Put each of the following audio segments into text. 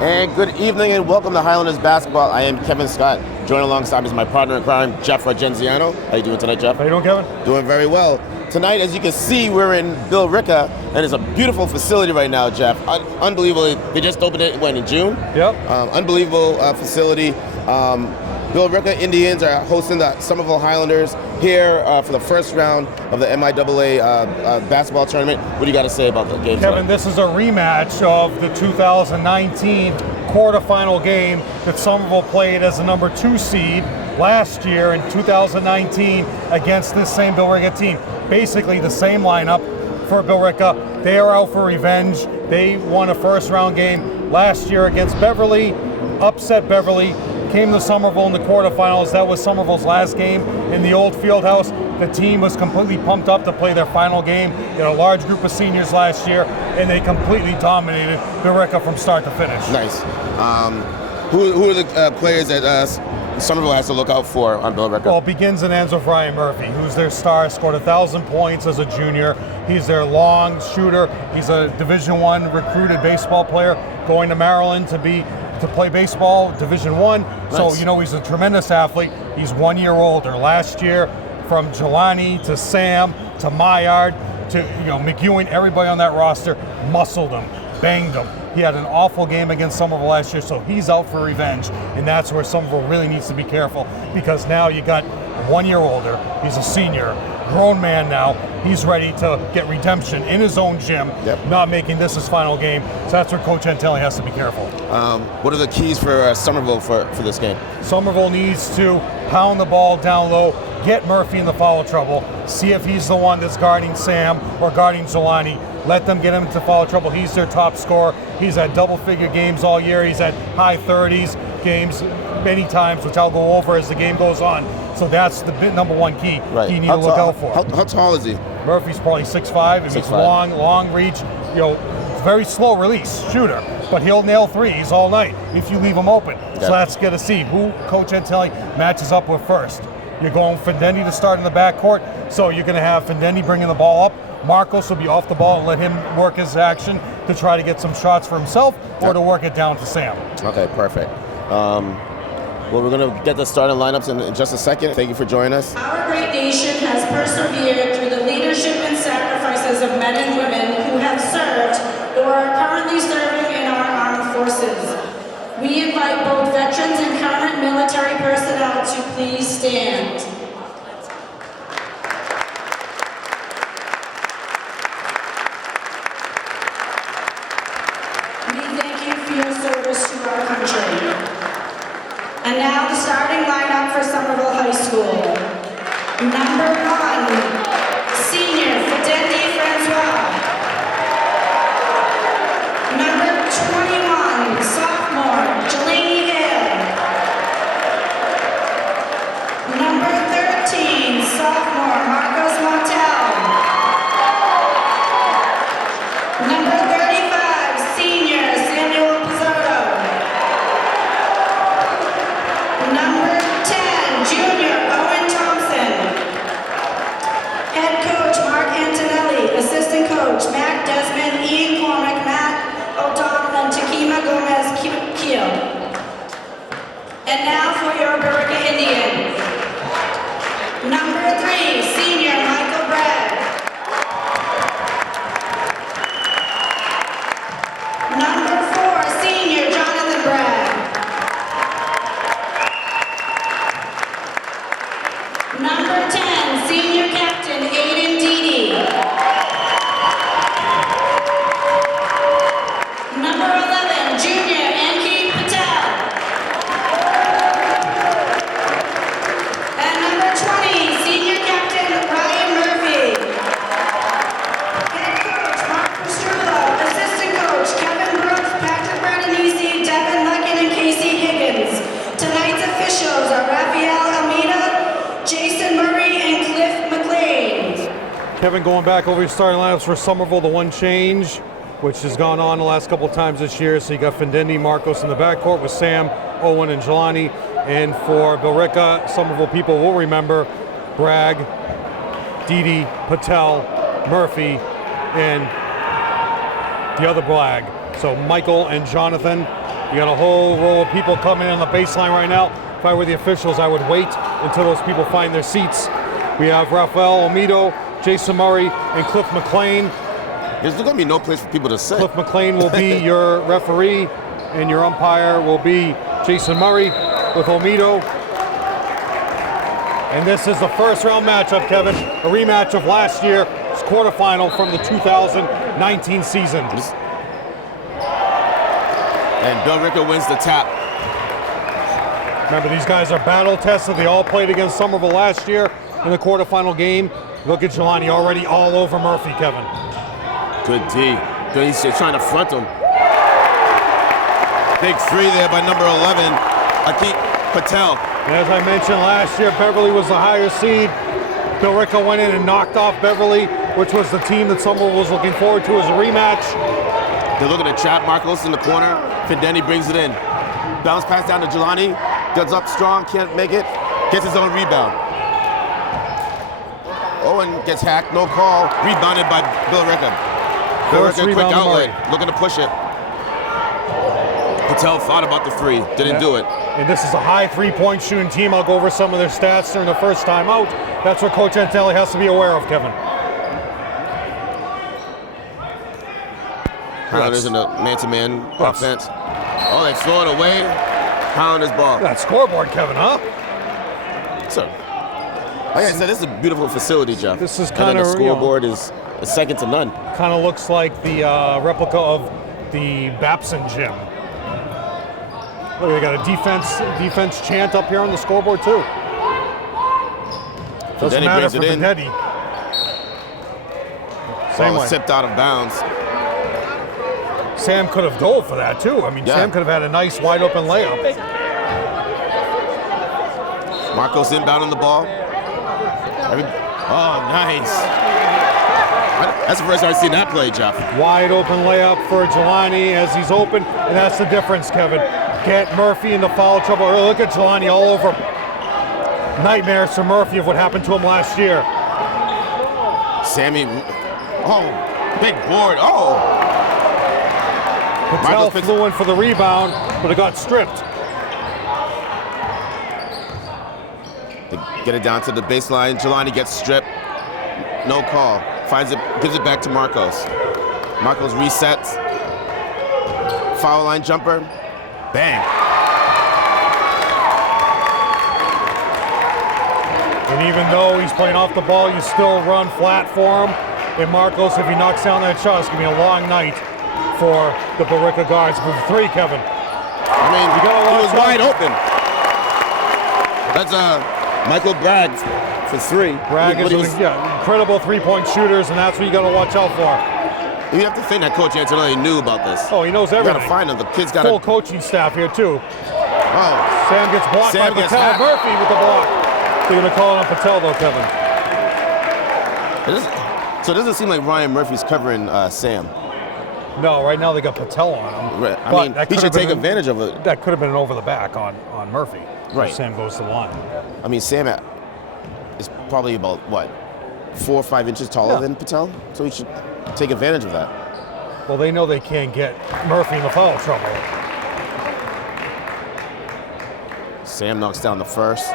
And good evening and welcome to Highlanders Basketball. I am Kevin Scott. Joined alongside me is my partner in crime, Jeff Argenziano. How you doing tonight, Jeff? How you doing, Kevin? Doing very well. Tonight, as you can see, we're in Billerica, and it's a beautiful facility right now, Jeff. Unbelievable. They just opened it, in June? Yep. Unbelievable facility. Billerica Indians are hosting the Somerville Highlanders here for the first round of the MIAA basketball tournament. What do you got to say about the game Kevin, tonight? this is a rematch of the 2019 quarterfinal game that Somerville played as the number 2 seed last year in 2019 against this same Billerica team. Basically the same lineup for Billerica. They are out for revenge. They won a first round game last year against Beverly, upset Beverly, came to Somerville in the quarterfinals. That was Somerville's last game in the old field house. The team was completely pumped up to play their final game. They had a large group of seniors last year, and they completely dominated Billerica from start to finish. Nice. Who are the players that Somerville has to look out for on Billerica? Well, it begins and ends with Ryan Murphy, who's their star, scored 1,000 points as a junior. He's their long shooter. He's a Division I recruited baseball player going to Maryland to play baseball, Division I. Nice. So, he's a tremendous athlete. He's 1 year older. Last year, from Jelani to Sam to Maillard to McEwen, everybody on that roster muscled him, banged him. He had an awful game against Somerville last year, so he's out for revenge. And that's where Somerville really needs to be careful, because now you got 1 year older. He's a senior, grown man now. He's ready to get redemption in his own gym, not making this his final game. So that's where Coach Antelli has to be careful. What are the keys for Somerville for this game? Somerville needs to pound the ball down low, get Murphy in the foul trouble, see if he's the one that's guarding Sam or guarding Jelani. Let them get him into foul trouble. He's their top scorer. He's had double-figure games all year. He's had high 30s games many times, which I'll go over as the game goes on. So that's the number one key you need to look out for. How tall is he? Murphy's probably 6'5", and he's long reach, very slow release shooter, but he'll nail threes all night if you leave him open. So that's good to see who Coach Antelli matches up with first. You're going Findendi to start in the backcourt, so you're going to have Findendi bringing the ball up. Marcos will be off the ball and let him work his action to try to get some shots for himself or to work it down to Sam. Okay, perfect. Well, we're going to get the starting lineups in just a second. Thank you for joining us. Our great nation has persevered through the leadership and sacrifices of men and women who have served or are currently serving in our armed forces. We invite both veterans and current military personnel to please stand. We thank you for your service to our country. And now the starting lineup for Somerville High School. Number 1, senior Fidendi Francois. Number 21, sophomore Jelani Hill. Number 13, sophomore Marcos Montel. Number 35, senior Samuel Pizzotto. Number 10, junior Owen Thompson. Head coach Mark Antonelli. Assistant coach Mac Desmond, Ian Cormack, Matt O'Donnell, and Takima Gomez Keel. And now for your Billerica Indians. Number 3, senior Michael Bragg. Number 4, senior Jonathan Bragg. Number 10, senior captain Aiden Dede. Number 11, junior Anki Patel. And number 20, senior captain Ryan Murphy. Head coach Mark Pastrullo, assistant coach Kevin Brooks, Patrick Bradinisi, Devin Lucken, and Casey Higgins. Tonight's officials are Rafael Almeida, Jason Murray, and Cliff McLean. Kevin, going back over your starting lineups for Somerville, the one change, which has gone on the last couple of times this year. So you got Findendi, Marcos in the backcourt with Sam, Owen, and Jelani. And for Billerica, Somerville people will remember Bragg, Dede, Patel, Murphy, and the other Bragg. So Michael and Jonathan You got a whole row of people coming in on the baseline right now. If I were the officials, I would wait until those people find their seats. We have Rafael Almeida, Jason Murray, and Cliff McLean. There's going to be no place for people to sit. Cliff McLean will be your referee, and your umpire will be Jason Murray with Almeida. And this is the first round matchup, Kevin. A rematch of last year's quarterfinal from the 2019 season. And Billerica wins the tap. Remember, these guys are battle tested. They all played against Somerville last year in the quarterfinal game. Look at Jelani already all over Murphy, Kevin. Good D. Good, he's trying to front him. Big three there by number 11, Akeem Patel. And as I mentioned last year, Beverly was the higher seed. Billerica went in and knocked off Beverly, which was the team that Somerville was looking forward to as a rematch. They're looking to trap Marcos in the corner. Findeni brings it in. Bounce pass down to Jelani. Does up strong, can't make it. Gets his own rebound. Owen gets hacked, no call. Rebounded by Billerica. Billerica, quick outlet, looking to push it. Patel thought about the three, didn't do it. And this is a high three-point shooting team. I'll go over some of their stats during the first time out. That's what Coach Antonelli has to be aware of, Kevin. Highlanders in the man-to-man offense. Oh, they throw it away. Highlanders ball. That scoreboard, Kevin, huh? So, like I said, this is a beautiful facility, Jeff. This is and kind then of, the scoreboard is second to none. Kind of looks like the replica of the Babson gym. Look, they got a defense chant up here on the scoreboard too. Doesn't matter for Benetti. Same way. Tipped out of bounds. Sam could have dove for that too. I mean, Sam could have had a nice wide open layup. Marcos inbound on the ball. Oh, nice. That's the first time I've seen that play, Jeff. Wide open layup for Jelani as he's open, and that's the difference, Kevin. Get Murphy into foul trouble. Oh, look at Jelani all over. Nightmares for Murphy of what happened to him last year. Sammy, big board, Patel flew in for the rebound, but it got stripped. They get it down to the baseline. Jelani gets stripped. No call. Finds it, gives it back to Marcos. Marcos resets. Foul line jumper. Bang. And even though he's playing off the ball, you still run flat for him. And Marcos, if he knocks down that shot, it's going to be a long night for the Billerica guards. For three, Kevin. I mean, he was wide open. That's Michael Bragg for three. Bragg is incredible three-point shooters, and that's what you got to watch out for. You have to think that Coach Antonelli knew about this. Oh, he knows everything. You got to find him. The kid's got full coaching staff here too. Sam gets blocked by Patel. Murphy with the block. They're going to call it on Patel though, Kevin. So it doesn't seem like Ryan Murphy's covering Sam. No, right now they got Patel on him. Right. I mean, he should take advantage of it. That could have been an over the back on Murphy. Right. Sam goes to the line. I mean, Sam is probably about, 4 or 5 inches taller than Patel? So he should take advantage of that. Well, they know they can't get Murphy in the foul trouble. Sam knocks down the first.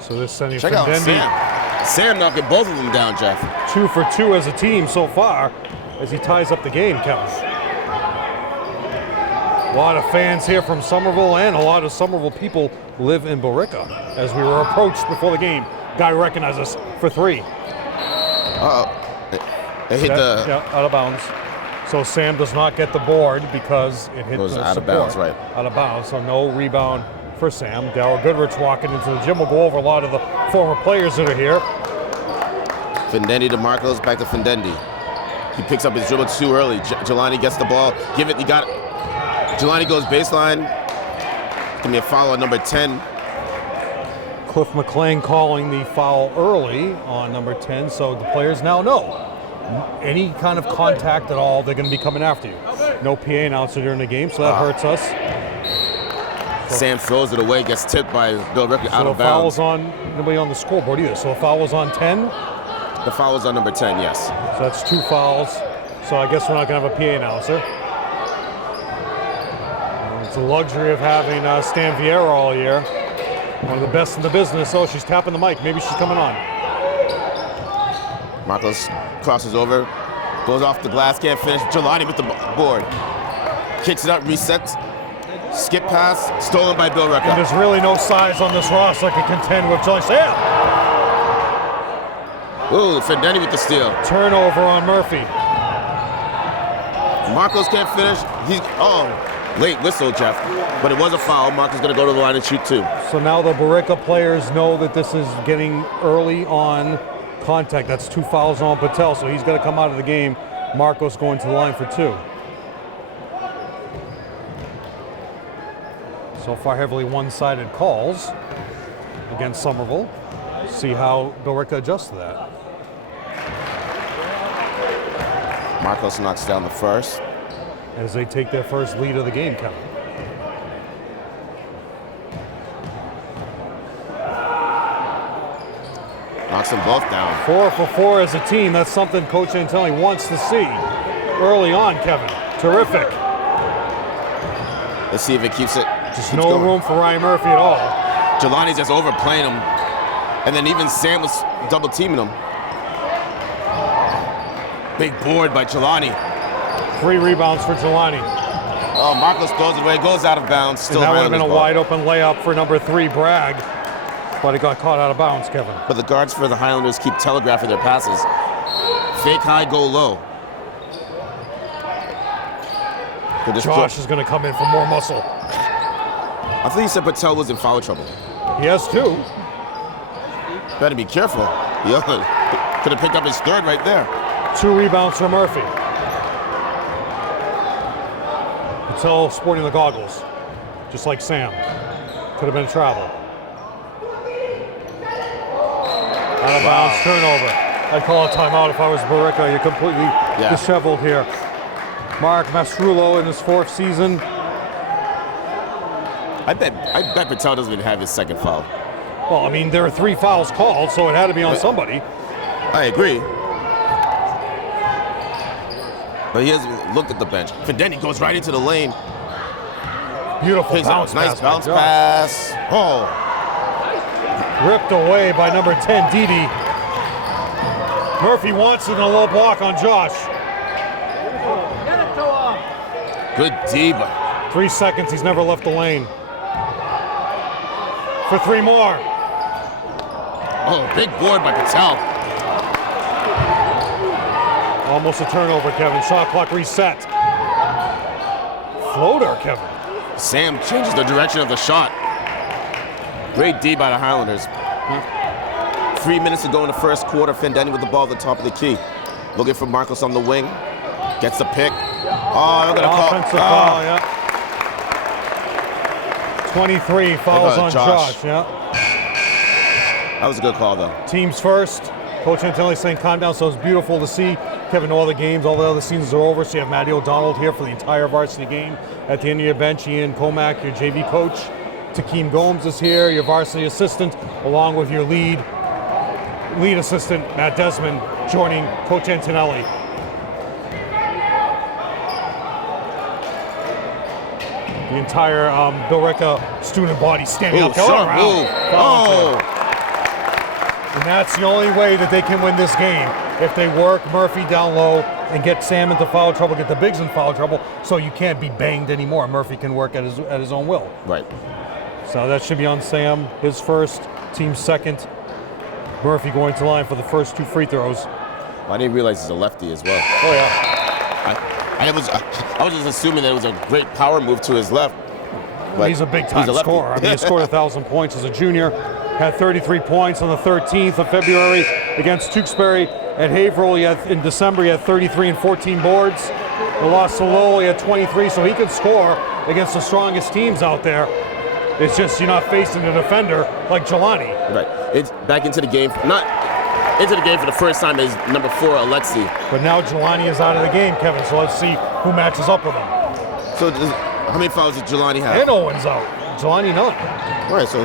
So this sending Check out Sam knocking both of them down, Jeff. 2 for 2 as a team so far as he ties up the game, Kevin. A lot of fans here from Somerville, and a lot of Somerville people live in Billerica. As we were approached before the game, guy recognized us for 3. It hit out of bounds. So Sam does not get the board because it hit the support. Out of bounds, right. Out of bounds, so no rebound for Sam. Darryl Goodrich walking into the gym. We'll go over a lot of the former players that are here. Findeni to Marcos, back to Findeni. He picks up his dribble too early. Jelani gets the ball. He got it. Jelani goes baseline. Give me a foul on number 10. Cliff McLean calling the foul early on number 10, so the players now know. Any kind of contact at all, they're going to be coming after you. No PA announcer during the game, so that hurts us. Sam throws it away, gets tipped by Billerica out of bounds. Nobody on the scoreboard either. So the foul was on 10? The foul was on number 10, yes. So that's 2 fouls. So I guess we're not going to have a PA announcer. It's the luxury of having Stan Vieira all year. One of the best in the business. Oh, she's tapping the mic. Maybe she's coming on. Marcos crosses over, goes off the glass, can't finish. Jelani with the board. Kicks it up, resets. Skip pass, stolen by Billerica. And there's really no size on this roster that can contend with Jelani. Yeah. Ooh, Fendeni with the steal. Turnover on Murphy. Marcos can't finish. Late whistle, Jeff. But it was a foul. Marcos gonna go to the line and shoot 2. So now the Billerica players know that this is getting early on contact. That's 2 fouls on Patel, so he's gonna come out of the game. Marcos going to the line for 2. So far, heavily one-sided calls against Somerville. See how Billerica adjusts to that. Marcos knocks down the first. As they take their first lead of the game, Kevin. Knocks them both down. 4 for 4 as a team. That's something Coach Antelli wants to see early on, Kevin. Terrific. Let's see if it keeps it. Just no room for Ryan Murphy at all. Jelani's just overplaying him. And then even Sam was double teaming him. Big board by Jelani. 3 rebounds for Jelani. Oh, Marcos throws it away, goes out of bounds. Still And that would have been a ball. wide open layup for number 3, Bragg. But it got caught out of bounds, Kevin. But the guards for the Highlanders keep telegraphing their passes. Fake high, go low. Josh is going to come in for more muscle. I thought you said Patel was in foul trouble. He has 2. Better be careful. Yeah, could have picked up his 3rd right there. 2 rebounds for Murphy. Patel sporting the goggles, just like Sam. Could have been travel. Out of bounds, turnover. I'd call a timeout if I was Billerica. You're completely disheveled here. Mark Mastrullo in his 4th season. I bet Patel doesn't even have his 2nd foul. Well, I mean, there are 3 fouls called, so it had to be on somebody. I agree. But he hasn't looked at the bench. Fendeni goes right into the lane. Beautiful bounce nice pass. Bounce pass. Oh. Ripped away by number 10, Didi. Murphy wants it in a low block on Josh. Good D, but 3 seconds, he's never left the lane. For 3 more. oh, big board by Patel. Almost a turnover, Kevin. Shot clock reset. Floater, Kevin. Sam changes the direction of the shot. Great D by the Highlanders. 3 minutes to go in the first quarter. Fendeni with the ball at the top of the key. Looking for Marcos on the wing. Gets the pick. Oh, they're going to call. Offensive foul, yeah. 23 fouls on Josh, yeah. That was a good call, though. Teams first. Coach Antelli saying calm down, so it's beautiful to see. Kevin, all the games, all the other seasons are over, so you have Matty O'Donnell here for the entire varsity game. At the end of your bench, Ian Comack, your JV coach. Takeem Gomes is here, your varsity assistant, along with your lead assistant, Matt Desmond, joining Coach Antonelli. The entire Billerica student body standing up. Sharp move. Oh! And that's the only way that they can win this game. If they work Murphy down low and get Sam into foul trouble, get the bigs in foul trouble, so you can't be banged anymore. Murphy can work at his own will. Right. So that should be on Sam, his first, team second. Murphy going to the line for the first 2 free throws. I didn't realize he's a lefty as well. Oh yeah. I was just assuming that it was a great power move to his left. Well, he's a big-time scorer. I mean, he scored 1,000 points as a junior. Had 33 points on the 13th of February against Tewksbury. At Haverhill, in December, he had 33 and 14 boards. They lost to Lowell, he had 23, so he could score against the strongest teams out there. It's just you're not facing a defender like Jelani. Right. It's back into the game. Not into the game for the first time as number 4, Alexi. But now Jelani is out of the game, Kevin, so let's see who matches up with him. So how many fouls did Jelani have? And Owen's out. Jelani none. All right, so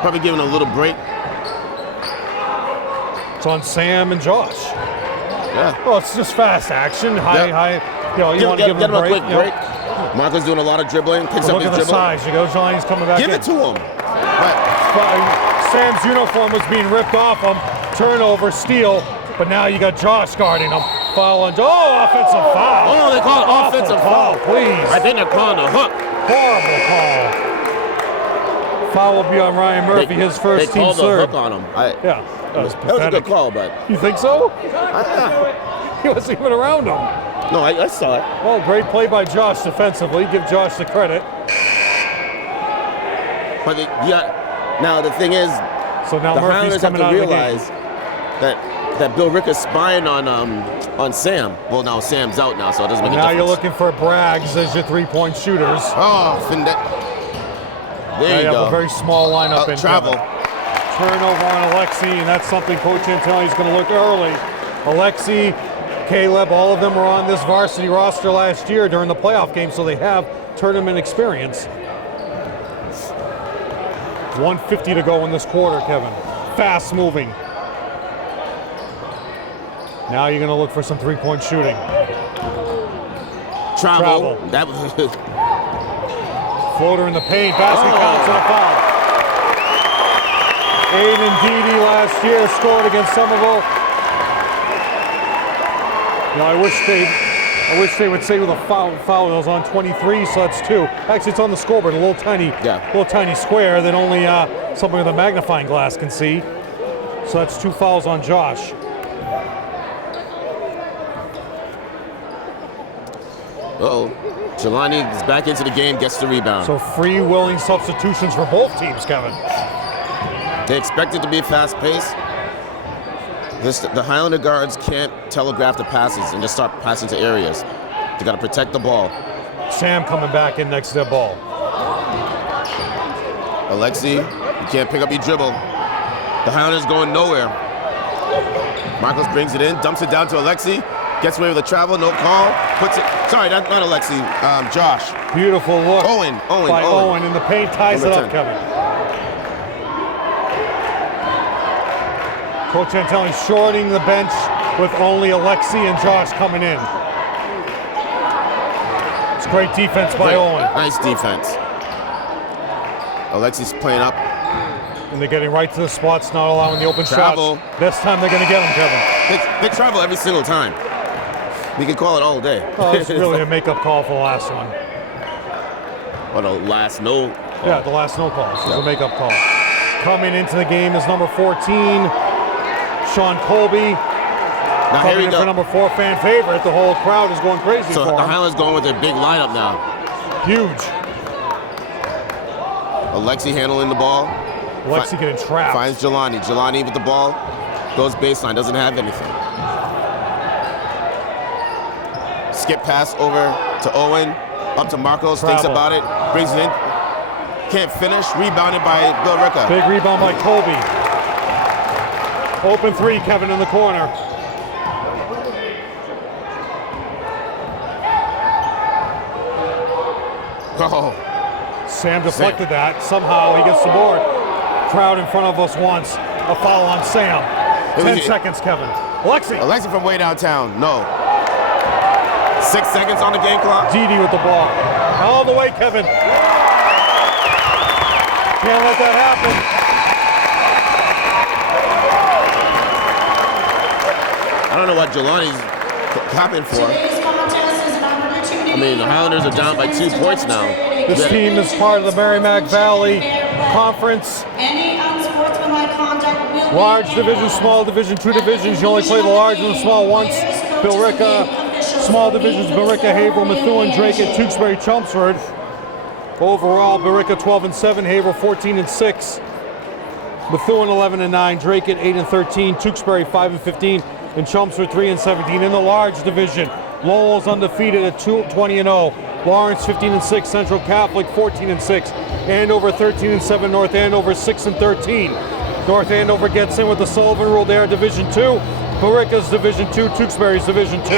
probably giving a little break. It's on Sam and Josh. Yeah. Well, it's just fast action. High. You know, you want to give Get him him a quick you know. break. Marco's doing a lot of dribbling. Picks up Look his at the dribble. size. You go, Jelani's coming back Give in. it to him. Right. Sam's uniform was being ripped off him. Turnover, steal. But now you got Josh guarding him. Foul on. Oh, offensive foul. Oh, they call it offensive foul. Please. I think they're calling a hook. Horrible call. Foul will be on Ryan Murphy, his first they team called third. a hook on him. Yeah, That was a good call, but You think so? He wasn't even around him. no, I saw it. Well, great play by Josh defensively. Give Josh the credit. But now the thing is, So now the Murphy's Highlanders have coming to out of the game. realize that Billerica's spying on Sam. Well, now Sam's out now, so it doesn't make a Now difference. you're looking for Braggs as your three-point shooters. Oh, Findet. There Now you have go. a very small lineup in Travel. Kevin. Turnover on Alexi, and that's something Coach Antonelli's going to look early. Alexi, Caleb, all of them were on this varsity roster last year during the playoff game, so they have tournament experience. 1:50 to go in this quarter, Kevin. Fast moving. Now you're going to look for some three-point shooting. Travel. That was Floater in the paint, basket counts and a foul. Aiden Dede last year scored against Somerville. You know, I wish they would say with a foul that was on 23, so that's 2. Actually, it's on the scoreboard, a little tiny square that only somebody with a magnifying glass can see. So that's 2 fouls on Josh. Uh-oh. Jelani is back into the game, gets the rebound. So free-willing substitutions for both teams, Kevin. They expect it to be fast-paced. The Highlander guards can't telegraph the passes and just start passing to areas. They got to protect the ball. Sam coming back in next to the ball. Alexi, you can't pick up your dribble. The Highlanders going nowhere. Marcos brings it in, dumps it down to Alexi, gets away with a travel, no call, puts it. Sorry, not Alexi. Josh. Beautiful look. Owen In the paint, ties Number it up, 10. Kevin. Coach Antelli shorting the bench with only Alexi and Josh coming in. It's great defense by Owen. Nice defense. Alexi's playing up. And they're getting right to the spots, not allowing the open Travel. shots. This time they're going to get them, Kevin. They travel every single time. We can call it all day. Oh, it's really a makeup call for the last one. Or the last no. Yeah, the last no call. So it's a makeup call. Coming into the game is number 14, Sean Colby. Now here Coming we in go. for number 4 fan favorite. The whole crowd is going crazy So for the him. Highlanders going with their big lineup now. Huge. Alexi handling the ball. Alexi getting trapped. Finds Jelani. Jelani with the ball. Goes baseline. Doesn't have anything. Skip pass over to Owen. Up to Marcos. Thinks Travel. about it. Brings it in. Can't finish. Rebounded by Billerica. Big rebound by Colby. Open 3, Kevin in the corner. Oh. Sam deflected that. Somehow he gets the board. Crowd in front of us wants a foul on Sam. 10 seconds, Kevin. Alexi. Alexi from way downtown. No. 6 seconds on the game clock. Dede with the ball. All the way, Kevin. Can't let that happen. I don't know what Jelani's clapping for. Today's contest is an opportunity. I mean, the Highlanders are down by 2 points now. This team is part of the Merrimack Valley Conference. Any unsportsmanlike conduct will be Large division, small division, 2 divisions. You only play the large and the small once. Billerica, small divisions, Billerica, Haverhill, Methuen, Drake, and Tewksbury, Chelmsford. Overall, Billerica 12-7, Haverhill 14-6, Methuen 11-9, Drake at 8-13, Tewksbury 5-15, and Chelmsford 3-17. In the large division, Lowell's undefeated at 20-0, Lawrence 15-6, Central Catholic 14-6, Andover 13-7, North Andover 6-13. North Andover gets in with the Sullivan rule. They are Division 2. Billerica's Division 2, Tewksbury's Division 2.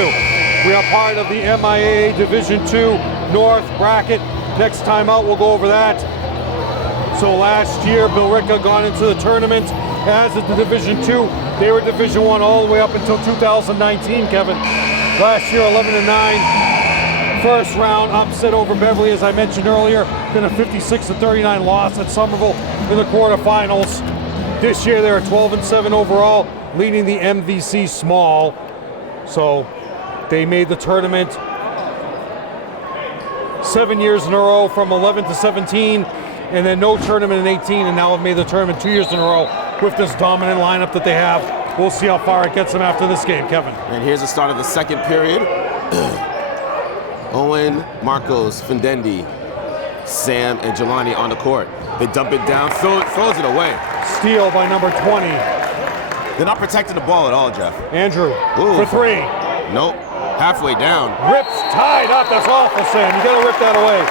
We are part of the MIAA Division 2 North bracket. Next time out, we'll go over that. So last year, Billerica got into the tournament as a Division II. They were Division I all the way up until 2019, Kevin. Last year, 11-9. First round upset over Beverly, as I mentioned earlier. Then a 56-39 loss at Somerville in the quarterfinals. This year, they're 12-7 overall, leading the MVC Small. So they made the tournament 7 years in a row, from 11 to 17, and then no tournament in 18, and now have made the tournament 2 years in a row with this dominant lineup that they have. We'll see how far it gets them after this game, Kevin. And here's the start of the second period. Owen, Marcos, Findendi, Sam, and Jelani on the court. They dump it down, throws it away. Steal by number 20. They're not protecting the ball at all, Jeff. Andrew Ooh, for three. Nope, halfway down. Rips, tied up, that's awful, Sam. You gotta rip that away.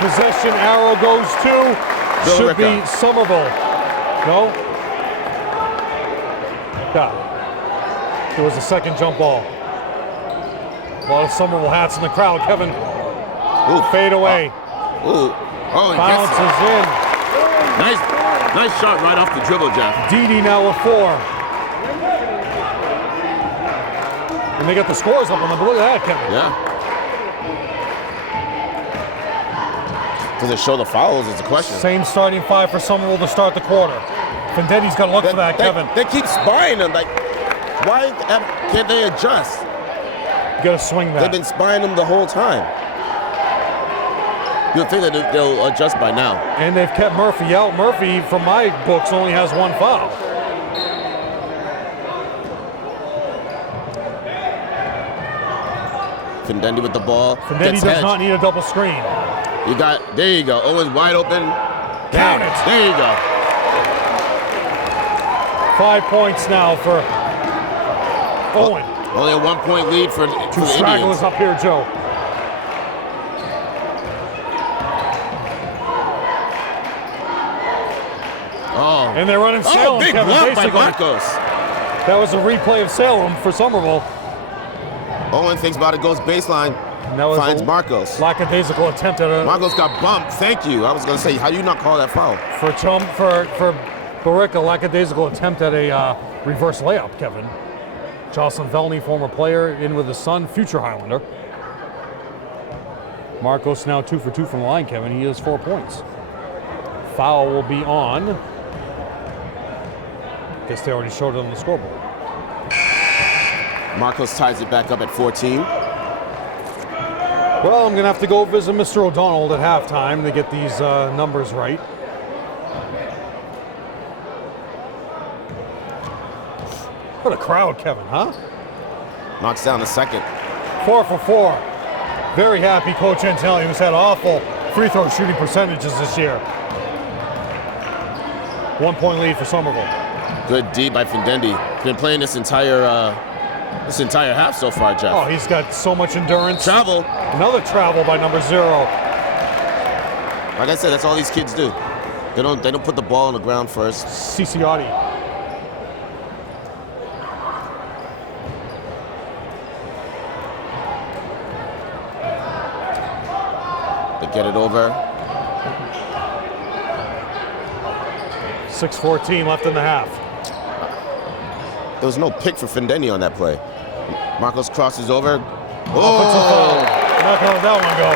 Possession arrow goes to, should be Somerville. No? Yeah. There was a second jump ball. A lot of Somerville hats in the crowd, Kevin. Ooh, fade away. Ooh, oh, he bounces gets it. in. Nice shot right off the dribble, Jeff. Didi now with 4. And they got the scores up on them. Look at that, Kevin. Yeah. Does it show the fouls is the question. Same starting 5 for Somerville to start the quarter. Fendendi's got to look for that, Kevin. They keep spying them. Like, why can't they adjust? You got to swing that. They've been spying them the whole time. You'll think that they'll adjust by now. And they've kept Murphy out. Murphy, from my books, only has 1 foul. Findendi with the ball. Findendi does not need a double screen. There you go. Owen's wide open. Count it. There you go. 5 points now for Owen. Only a 1 point lead for the Two stragglers Indians. up here, Joe. Oh. And they're running Salem, big Kevin, block by basically. Marcos. That was a replay of Salem for Somerville. Owen thinks about it, goes baseline, And that was finds a Marcos. lackadaisical attempt at a Marcos got bumped. Thank you. I was going to say, how do you not call that foul? for Billerica, lackadaisical attempt at a reverse layup, Kevin. Jocelyn Velney, former player, in with his son, future Highlander. Marcos now 2 for 2 from the line, Kevin. He has 4 points. Foul will be on. Guess they already showed it on the scoreboard. Marcos ties it back up at 14. Well, I'm going to have to go visit Mr. O'Donnell at halftime to get these numbers right. What a crowd, Kevin, huh? Knocks down the second. 4 for 4. Very happy Coach Antelli, who's had awful free throw shooting percentages this year. 1 point lead for Somerville. Good D by Findendi. Been playing this entire half so far, Jeff. Oh, he's got so much endurance. Travel. Another travel by number 0. Like I said, that's all these kids do. They don't put the ball on the ground first. Ciciotti. They get it over. 6:14 left in the half. There was no pick for Findendi on that play. Marcos crosses over. Offensive foul. Not gonna let that one go.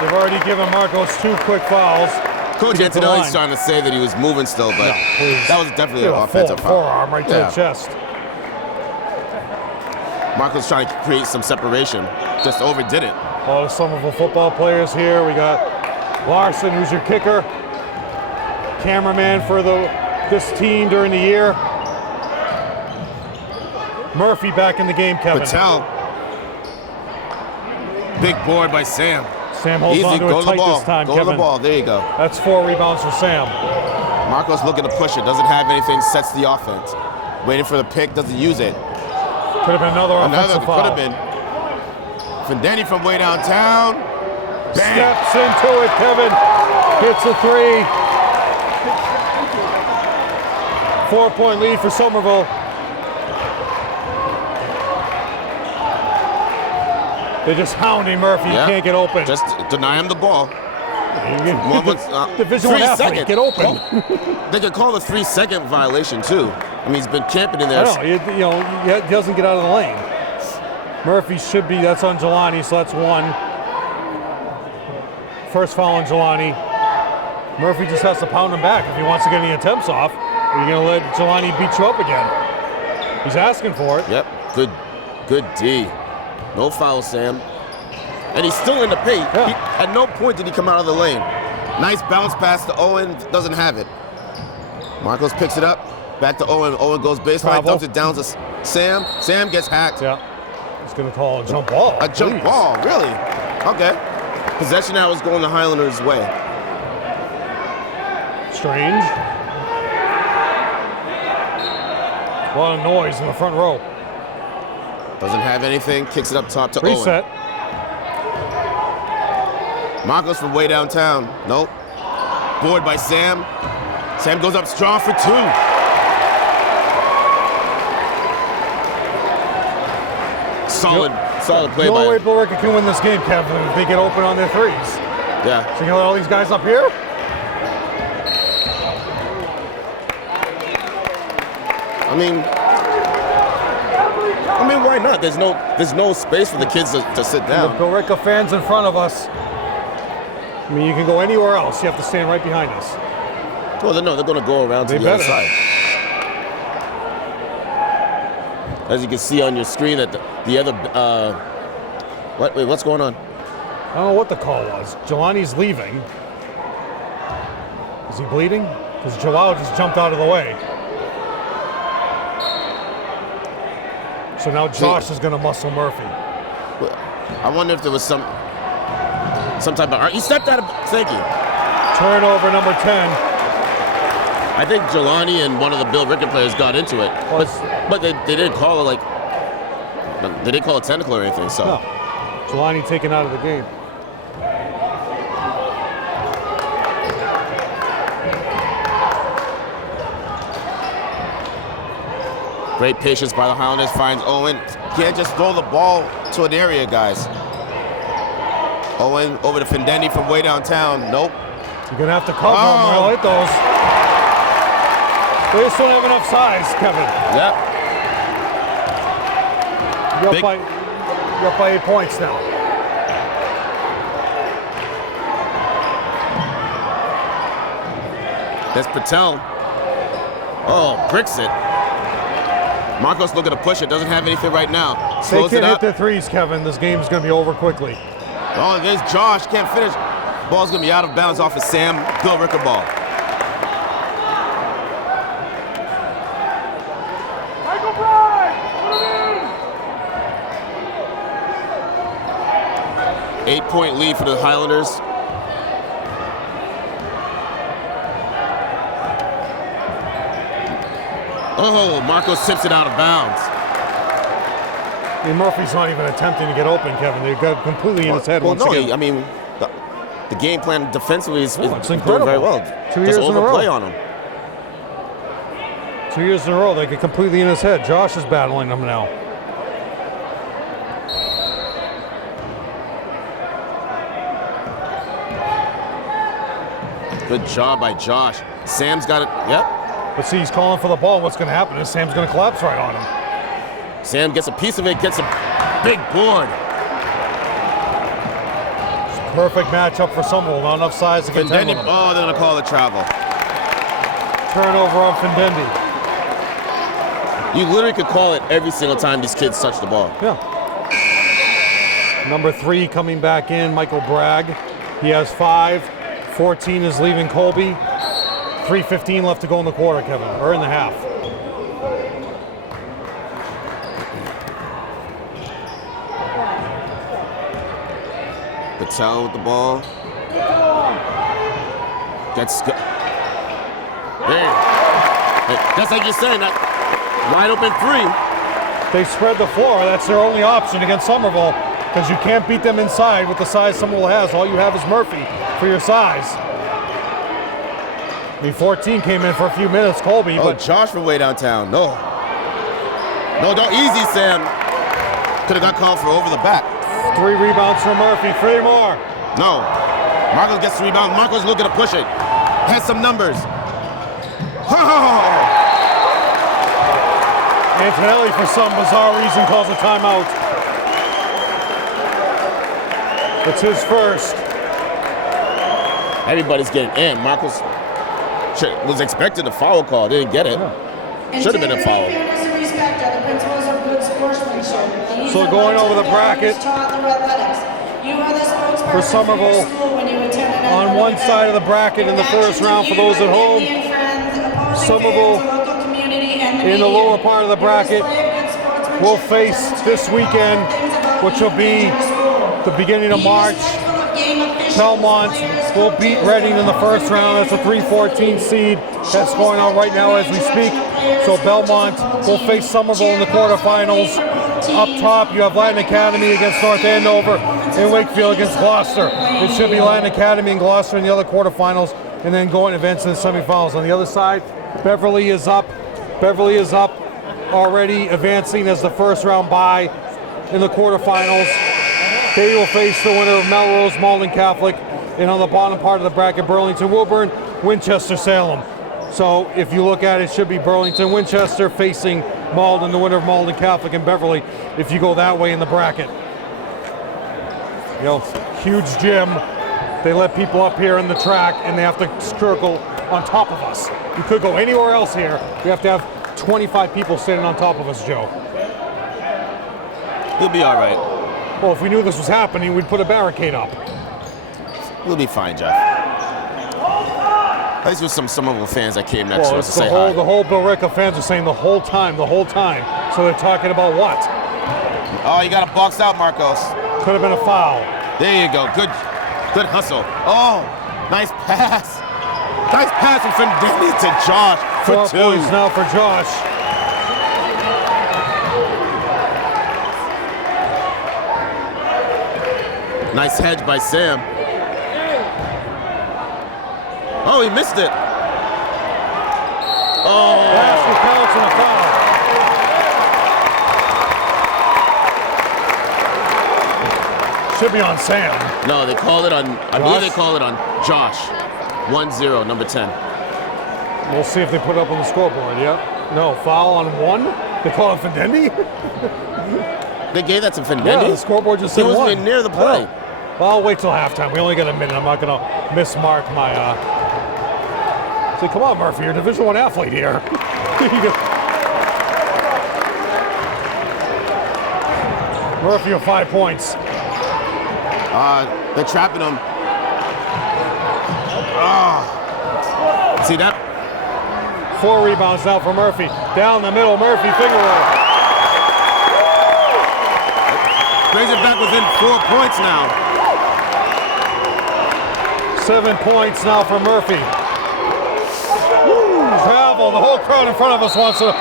They've already given Marcos 2 quick fouls. Coach Antonelli's trying to say that he was moving still, but that was definitely an offensive foul. Forearm right to the chest. Marcos trying to create some separation, just overdid it. All the Somerville football players here. We got Larson, who's your kicker, cameraman for this team during the year. Murphy back in the game, Kevin. Patel. Big board by Sam. Sam holds on to it tight this time, Go Kevin. to the ball. There you go. That's 4 rebounds for Sam. Marcos looking to push it. Doesn't have anything. Sets the offense. Waiting for the pick. Doesn't use it. Could have been another offensive foul. Could have been. Findendi from way downtown. Bang. Steps into it, Kevin. Hits a 3. 4 point lead for Somerville. They're just hounding Murphy. Yeah. He can't get open. Just deny him the ball. Division I athlete, get open. They could call the 3-second violation too. I mean, he's been camping in there. I know, he doesn't get out of the lane. Murphy should be, that's on Jelani, so that's 1. First foul on Jelani. Murphy just has to pound him back if he wants to get any attempts off. Are you going to let Jelani beat you up again? He's asking for it. Yep, good D. No foul, Sam. And he's still in the paint. Yeah. At no point did he come out of the lane. Nice bounce pass to Owen, doesn't have it. Marcos picks it up, back to Owen. Owen goes baseline, dumps it down to Sam. Sam gets hacked. Yeah, he's gonna call a jump ball. A jump ball, really? Okay. Possession now is going the Highlanders' way. Strange. A lot of noise in the front row. Doesn't have anything, kicks it up top to Reset. Owen. Marcos from way downtown. Nope. Board by Sam. Sam goes up strong for 2. Solid play The by only way him. Billerica can win this game, Kevin, is if they get open on their 3s. Yeah. So you can let all these guys up here? I mean, why not? There's no space for the kids to sit down. The Billerica fans in front of us. I mean, you can go anywhere else. You have to stand right behind us. Well, they're going to go around to the other side. As you can see on your screen, that the other wait, what's going on? I don't know what the call was. Jelani's leaving. Is he bleeding? Because Joao just jumped out of the way. So now Josh is going to muscle Murphy. I wonder if there was some type of... He stepped out of... Thank you. Turnover number 10. I think Jelani and one of the Billerica players got into it. But they didn't call it like... They didn't call it technical or anything, so... No. Jelani taken out of the game. Great patience by the Highlanders, finds Owen. Can't just throw the ball to an area, guys. Owen over to Findendi from way downtown. Nope. You're going to have to cover him. I'll hit those. They just don't have enough size, Kevin. Yep. You're up by 8 points now. That's Patel. Oh, bricks it. Marcos looking to push it. Doesn't have anything right now. They can't hit their 3s, Kevin. This game's going to be over quickly. Oh, there's Josh. Can't finish. Ball's going to be out of bounds off of Sam. Billerica ball. Michael Bryan! 8-point lead for the Highlanders. Oh, Marcos tips it out of bounds. I mean, Murphy's not even attempting to get open, Kevin. They've got completely in his head once again. I mean, the game plan defensively is it's doing incredible. very well. 2 years Just in a row. overplay on him. 2 years in a row, they get completely in his head. Josh is battling them now. Good job by Josh. Sam's got it. Yep. But see, he's calling for the ball. What's going to happen is Sam's going to collapse right on him. Sam gets a piece of it, gets a big board. Perfect matchup for Somerville. Not enough size to contend with him. Oh, they're going to call the travel. Turnover on Findendi. You literally could call it every single time these kids touch the ball. Yeah. Number 3 coming back in, Michael Bragg. He has 5. 14 is leaving Colby. 3:15 left to go in the quarter, Kevin, or in the half. Patel with the ball. Gets hey, just like you're saying, that wide open 3. They spread the floor. That's their only option against Somerville because you can't beat them inside with the size Somerville has. All you have is Murphy for your size. I mean, 14 came in for a few minutes, Colby. Oh, but Josh from way downtown. No, don't easy, Sam. Could have got called for over the back. 3 rebounds from Murphy. 3 more. No. Marcos gets the rebound. Marcos looking to push it. Has some numbers. Oh! Antonelli, for some bizarre reason, calls a timeout. It's his first. Everybody's getting in. Marcos was expected a foul call. Didn't get it. Should have been a foul. So going over the bracket for Somerville, on one side of the bracket in the first round for those at home, Somerville in the lower part of the bracket will face this weekend, which will be the beginning of March. Belmont will beat Reading in the first round. That's a 3-14 seed. That's going on right now as we speak. So Belmont will face Somerville in the quarterfinals. Up top, you have Latin Academy against North Andover and Wakefield against Gloucester. It should be Latin Academy and Gloucester in the other quarterfinals, and then going advance in the semifinals. On the other side, Beverly is up. Beverly is up, already advancing as the first round bye in the quarterfinals. They will face the winner of Melrose, Malden Catholic, and on the bottom part of the bracket, Burlington, Woburn, Winchester, Salem. So if you look at it, it should be Burlington, Winchester facing Malden, the winner of Malden Catholic, and Beverly, if you go that way in the bracket. You know, huge gym. They let people up here in the track, and they have to circle on top of us. You could go anywhere else here. We have to have 25 people standing on top of us, Joe. He'll be all right. Well, if we knew this was happening, we'd put a barricade up. We'll be fine, Jeff. At least with some Somerville fans that came next to us to say hi. The whole Billerica fans are saying the whole time. So they're talking about what? Oh, you got to box out, Marcos. Could have been a foul. There you go. Good hustle. Oh, nice pass. Nice pass from Fendini to Josh for 4 two. points now for Josh. Nice hedge by Sam. Oh, he missed it. Oh. Basket counts and a foul. Should be on Sam. No, they called it on, I believe they called it on Josh. 1-0, number 10. We'll see if they put it up on the scoreboard, yeah. No, foul on 1? They call it Fendendi? They gave that to Fendini? Yeah, the scoreboard just said He 1. wasn't even near the play. Well, I'll wait till halftime. We only got a minute. I'm not going to mismark my... Say, come on, Murphy. You're a Division I athlete here. Murphy with 5 points. They're trapping him. See that? 4 rebounds now for Murphy. Down the middle, Murphy finger roll. Brings it back within 4 points now. 7 points now for Murphy. Travel. The whole crowd in front of us wants a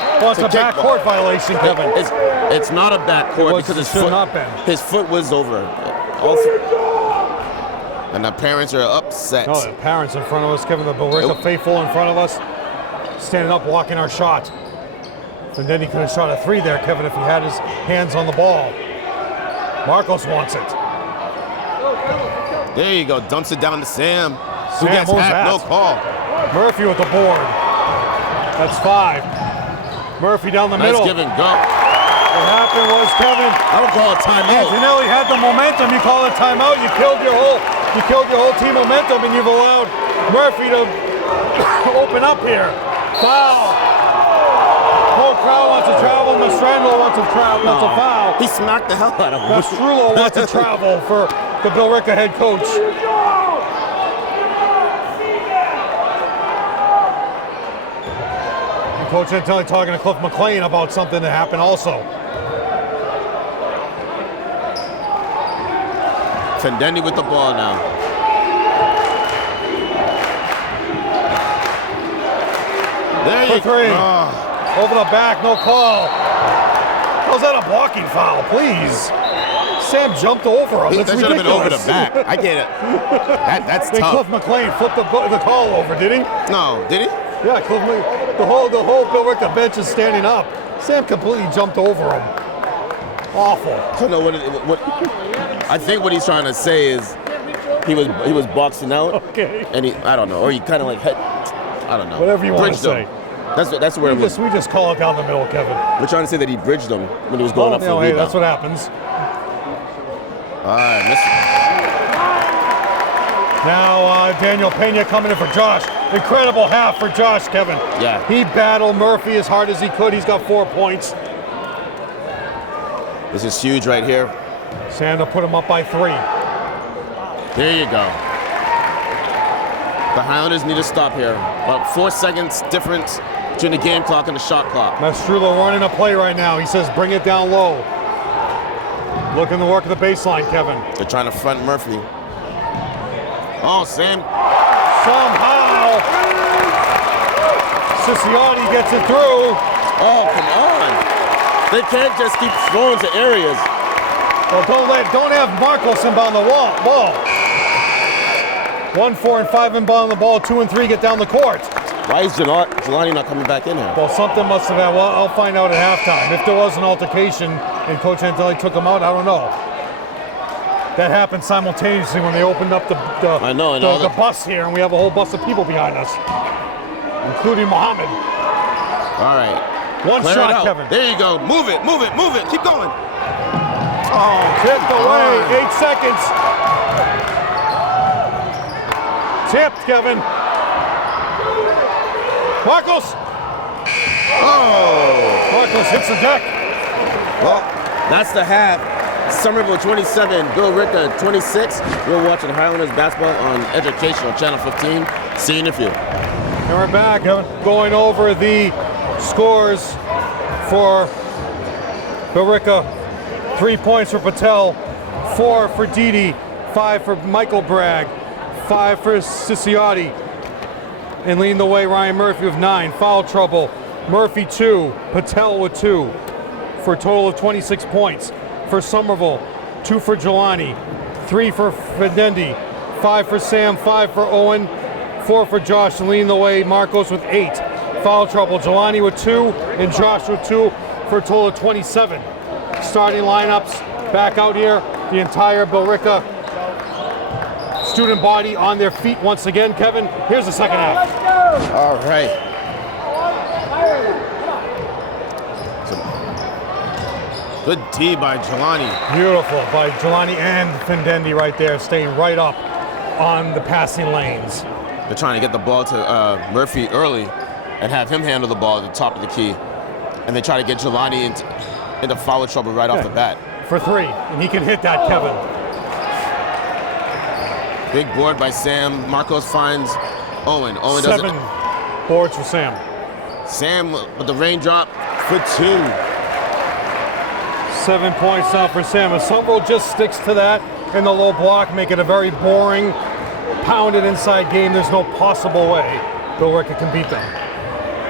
backcourt violation, Kevin. It's not a backcourt because his foot was over. And the parents are upset. No, the parents in front of us, Kevin, the Billerica faithful in front of us, standing up blocking our shot. And then he could have shot a 3 there, Kevin, if he had his hands on the ball. Marcos wants it. There you go, dumps it down to Sam. Who Sam gets hacked, no call. Murphy with the board. That's 5. Murphy down the middle. Nice give and go. What happened was, Kevin, I don't call it timeout. Antonelli had the momentum. You call it timeout. You killed your whole team momentum, and you've allowed Murphy to open up here. Foul. Whole crowd wants to travel. Mastrangelo wants to foul. He smacked the hell out of him. Mastrangelo wants to travel for the Billerica head coach. And Coach Antonelli talking to Cliff McLean about something that happened also. Fendini with the ball now. There you For 3. go. Over the back, no call. How's that a blocking foul, please? Sam jumped over him. That's that should have been over the ridiculous. back. I get it. That's Then tough. Cliff McLean flipped the call over, did he? No, did he? Yeah, Cliff McLean. The whole Billerica bench is standing up. Sam completely jumped over him. Awful. I don't know what I think what he's trying to say is he was boxing out. Okay. And I don't know, or he kind of like I don't know. Whatever you want to Bridged him. say. That's where We just call it down the middle, Kevin. we're trying to say that he bridged him when he was going up for the Hey, rebound. that's what happens. All right, missed. Now Daniel Pena coming in for Josh. Incredible half for Josh, Kevin. Yeah. He battled Murphy as hard as he could. He's got 4 points. This is huge right here. Sanda put him up by 3. There you go. The Highlanders need to stop here. About 4 seconds difference between the game clock and the shot clock. Mastrullo running a play right now. He says bring it down low. Looking to work at the baseline, Kevin. They're trying to front Murphy. Oh, Sam. Somehow, Ciciotti gets it through. Oh, come on. They can't just keep throwing to areas. Well, don't have Marcos inbound the ball. 1, 4, and 5 inbound the ball. 2 and 3 get down the court. Why is Jelani not coming back in here? Well, something must have happened. Well, I'll find out at halftime. If there was an altercation and Coach Antelli took him out, I don't know. That happened simultaneously when they opened up the bus here, and we have a whole bus of people behind us, including Mohammed. All right. One Clear shot, Kevin. There you go. Move it. Keep going. Oh, tipped away. 8 seconds. Tipped, Kevin. Marcos. Oh. Marcos hits the deck. Well, that's the half. Somerville 27, Billerica 26. We're watching Highlanders basketball on Educational Channel 15. See you in the field. And we're back, going over the scores for Billerica. 3 points for Patel, 4 for Didi, 5 for Michael Bragg, 5 for Ciciotti. And leading the way, Ryan Murphy with 9. Foul trouble, Murphy 2, Patel with 2, for a total of 26 points. For Somerville, 2 for Jelani, 3 for Fidendi, 5 for Sam, 5 for Owen, 4 for Josh, and leading the way, Marcos with 8. Foul trouble, Jelani with 2, and Josh with 2, for a total of 27. Starting lineups back out here, the entire Billerica student body on their feet once again. Kevin, here's the second half. All right. Good D by Jelani. Beautiful by Jelani and Findendi right there, staying right up on the passing lanes. They're trying to get the ball to Murphy early and have him handle the ball at the top of the key. And they try to get Jelani into foul trouble right off the bat. For 3, and he can hit that, Kevin. Big board by Sam. Marcos finds Owen. Owen 7 boards for Sam. Sam with the raindrop for 2. 7 points now for Sam. And Somerville just sticks to that in the low block, make it a very boring, pounded inside game. There's no possible way Billerica can beat them.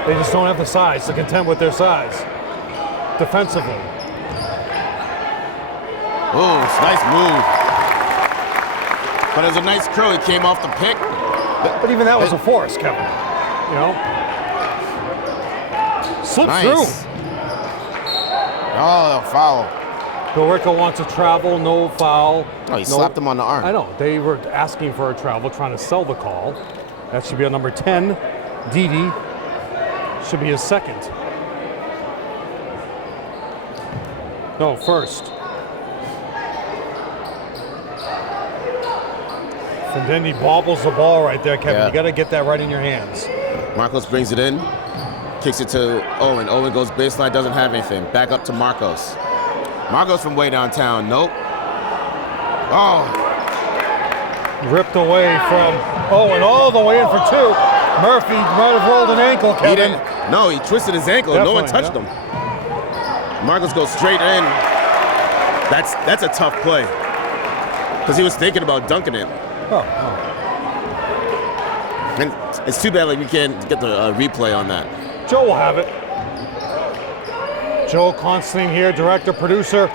They just don't have the size to contend with their size defensively. Oh, it's a nice move. But it was a nice curl. He came off the pick. But even that was a force, Kevin. You know? Slipped through. Oh, foul. Billerica wants to travel, no foul. Oh, he slapped him on the arm. I know. They were asking for a travel, trying to sell the call. That should be a number 10. Didi should be his second. No, first. Findendi bobbles the ball right there, Kevin. Yeah. You got to get that right in your hands. Marcos brings it in, kicks it to Owen. Owen goes baseline, doesn't have anything. Back up to Marcos. Marcos from way downtown. Nope. Oh. Ripped away from Owen all the way in for 2. Murphy might have rolled an ankle, Kevin. He didn't. No, he twisted his ankle. No one touched him. Marcos goes straight in. That's a tough play. Because he was thinking about dunking it. Oh. And it's too bad like we can't get the replay on that. Joe will have it. Joe Constantine here, director, producer.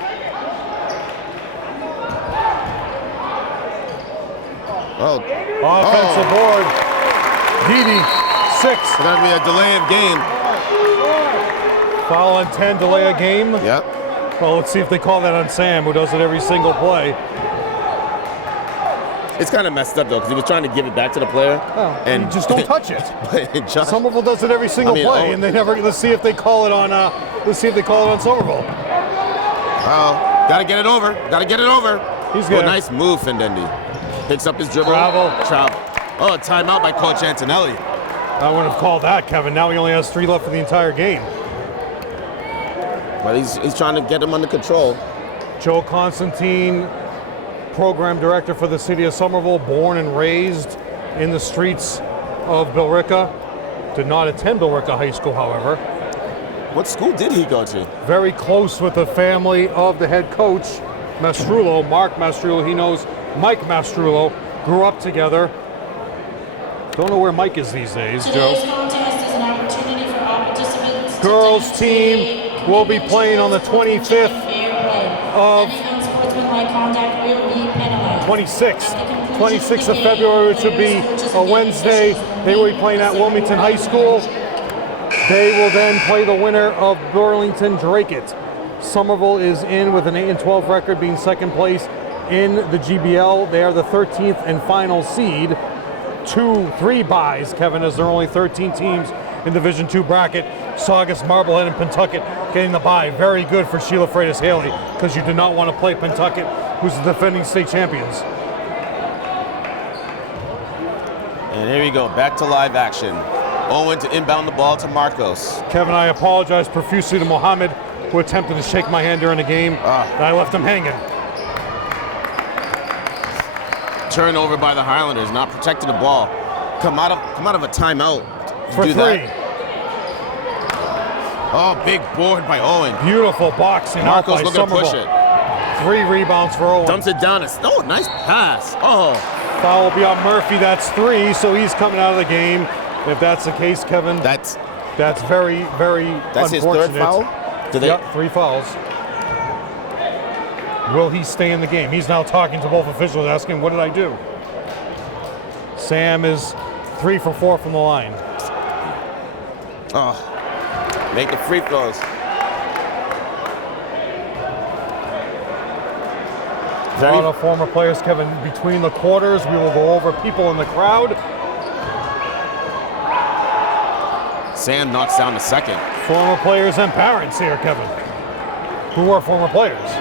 Oh. Offensive board. Didi, 6. It's going to be a delay of game. Foul on 10, delay a game. Yep. Well, let's see if they call that on Sam, who does it every single play. It's kind of messed up though, because he was trying to give it back to the player, and you just don't touch it. Josh, Somerville does it every single play, and they never. Let's see if they call it on. Let's see if they call it on Somerville. Gotta get it over. Gotta get it over. He's good. Nice move, Findendi. Picks up his dribble. Travel. Oh, timeout by Coach Antonelli. I wouldn't have called that, Kevin. Now he only has 3 left for the entire game. But he's trying to get him under control. Joe Constantine, program director for the city of Somerville, born and raised in the streets of Billerica. Did not attend Billerica High School, however. What school did he go to? Very close with the family of the head coach, Mastrullo, Mark Mastrullo. He knows Mike Mastrullo. Grew up together. Don't know where Mike is these days, Today's Joe. contest is an opportunity for all participants Girls to team will be playing on the 25th of 26th of February, which would be a Wednesday. They will be playing at Wilmington High School. They will then play the winner of Burlington Drake-It. Somerville is in with an 8-12 record, being second place in the GBL. They are the 13th and final seed. 2-3 buys, Kevin, as there are only 13 teams in Division II bracket. Saugus, Marblehead, and Pentucket getting the bye. Very good for Sheila Freitas Haley, because you do not want to play Pentucket, who's the defending state champions. And here we go, back to live action. Owen to inbound the ball to Marcos. Kevin, I apologize profusely to Mohammed, who attempted to shake my hand during the game, and I left him hanging. Turnover by the Highlanders, not protecting the ball. Come out of a timeout. For 3. That. Oh, big board by Owen. Beautiful boxing Marcos out by looking to push Somerville. it. 3 rebounds for Owen. Dumps it down. Oh, nice pass. Oh. Foul will be on Murphy. That's 3, so he's coming out of the game. If that's the case, Kevin, that's very, very that's unfortunate. his 3rd foul? Yep, 3 fouls. Will he stay in the game? He's now talking to both officials, asking, what did I do? Sam is 3 for 4 from the line. Oh, make the free throws. A lot of former players, Kevin, between the quarters. We will go over people in the crowd. Sam knocks down the 2nd. Former players and parents here, Kevin, who are former players.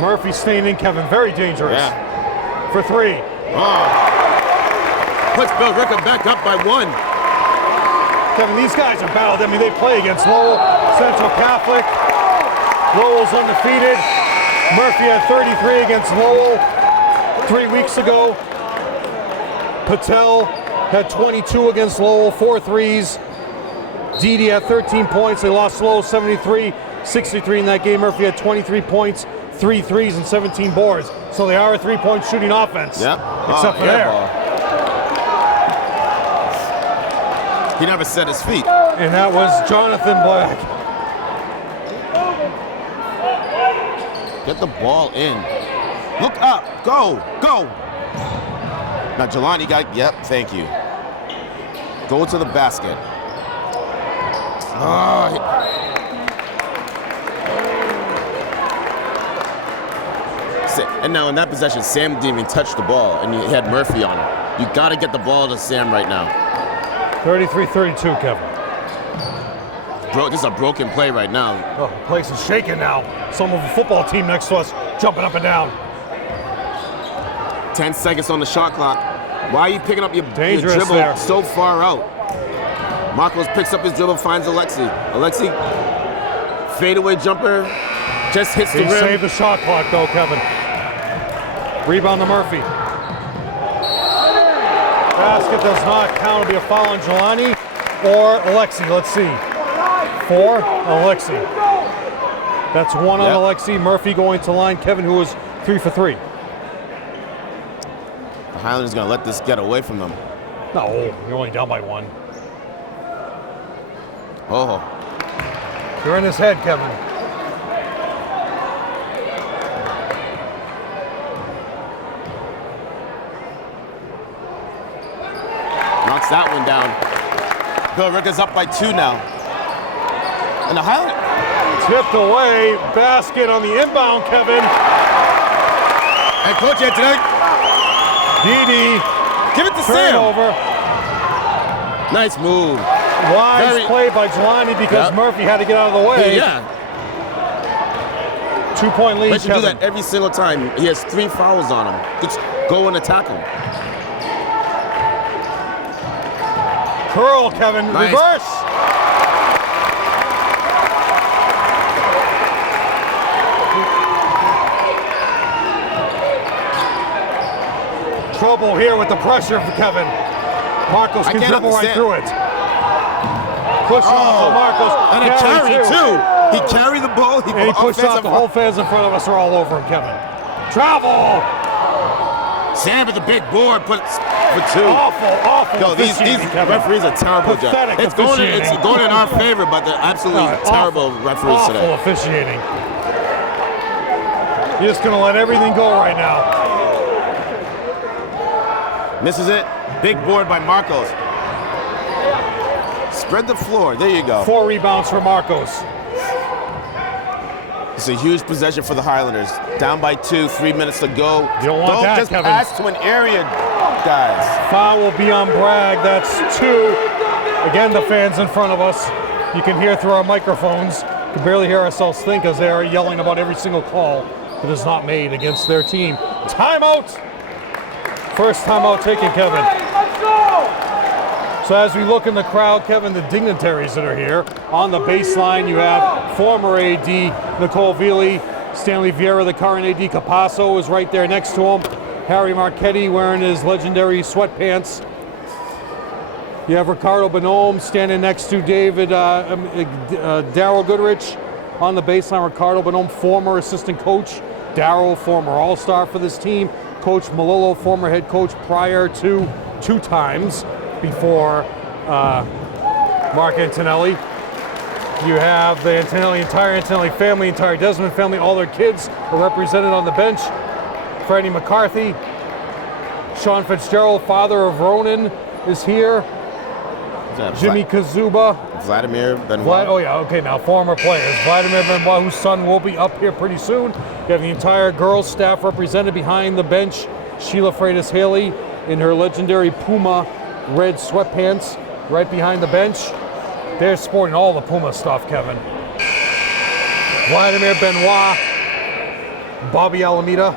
Murphy staying in, Kevin, very dangerous. Yeah. For 3. Oh. Puts Billerica back up by 1. Kevin, these guys are battled. I mean, they play against Lowell Central Catholic. Lowell's undefeated. Murphy had 33 against Lowell 3 weeks ago. Patel had 22 against Lowell, 4 threes. Didi had 13 points. They lost Lowell 73-63 in that game. Murphy had 23 points, 3 threes, and 17 boards. So they are a 3-point shooting offense. Yep. Except for there. Ball. He never set his feet. And that was Jonathan Black. Get the ball in. Look up. Go. Go. Now, Jelani got, yep, thank you. Go to the basket. And now in that possession, Sam didn't even touch the ball, and he had Murphy on him. You got to get the ball to Sam right now. 33-32, Kevin. This is a broken play right now. Oh, the place is shaking now. Some of the football team next to us jumping up and down. 10 seconds on the shot clock. Why are you picking up your dribble there. so far out? Marcos picks up his dribble, finds Alexi. Alexi, fadeaway jumper, just hits the rim. He saved the shot clock though, Kevin. Rebound to Murphy. Basket does not count. It'll be a foul on Jelani or Alexi. Let's see. 4, Alexi. That's 1 on Alexi. Murphy going to line. Kevin, who was 3 for 3. The Highlanders gonna let this get away from them. No, you're only down by 1. Oh. You're in his head, Kevin. Knocks that one down. Billerica's up by 2 now. And the Highlanders. Tipped away, basket on the inbound, Kevin. And Coach Antonelli, Didi, give it to Sam. turnover. Nice move. Wise play by Jelani because Murphy had to get out of the way. Yeah. 2-point lead, Let you do Kevin. that every single time. He has 3 fouls on him. Just go and attack him. Curl, Kevin. Nice. Reverse. Trouble here with the pressure for Kevin. Marcos can dribble right through it. Push off of Marcos. And a carry too. He carried the ball. And he pushed off. The whole fans in front of us are all over him, Kevin. Travel. Sam with the big board puts for 2. Awful. Yo, these referees are terrible. Pathetic It's going in our favor, but they're absolutely terrible referees today. Awful officiating. You're just gonna let everything go right now. Misses it. Big board by Marcos. Spread the floor. There you go. 4 rebounds for Marcos. It's a huge possession for the Highlanders. Down by 2, 3 minutes to go. You don't want that, just Kevin. pass to an area, guys. Foul will be on Bragg. That's 2. Again, the fans in front of us. You can hear through our microphones. You can barely hear ourselves think as they are yelling about every single call that is not made against their team. Timeout. First timeout taken, Kevin. So as we look in the crowd, Kevin, the dignitaries that are here, on the baseline you have former AD Nicole Veely, Stanley Vieira, the current AD Capasso is right there next to him. Harry Marchetti wearing his legendary sweatpants. You have Ricardo Bonhomme standing next to David, Darryl Goodrich on the baseline. Ricardo Bonhomme, former assistant coach. Darryl, former all-star for this team. Coach Malolo, former head coach prior to 2 times before Mark Antonelli. You have the entire Antonelli family, entire Desmond family, all their kids are represented on the bench. Freddie McCarthy, Sean Fitzgerald, father of Ronan, is here. Jimmy Kazuba. Vladimir Benoit. Now former players. Vladimir Benoit, whose son will be up here pretty soon. You have the entire girls staff represented behind the bench. Sheila Freitas Haley in her legendary Puma red sweatpants right behind the bench. They're sporting all the Puma stuff, Kevin. Vladimir Benoit, Bobby Alameda.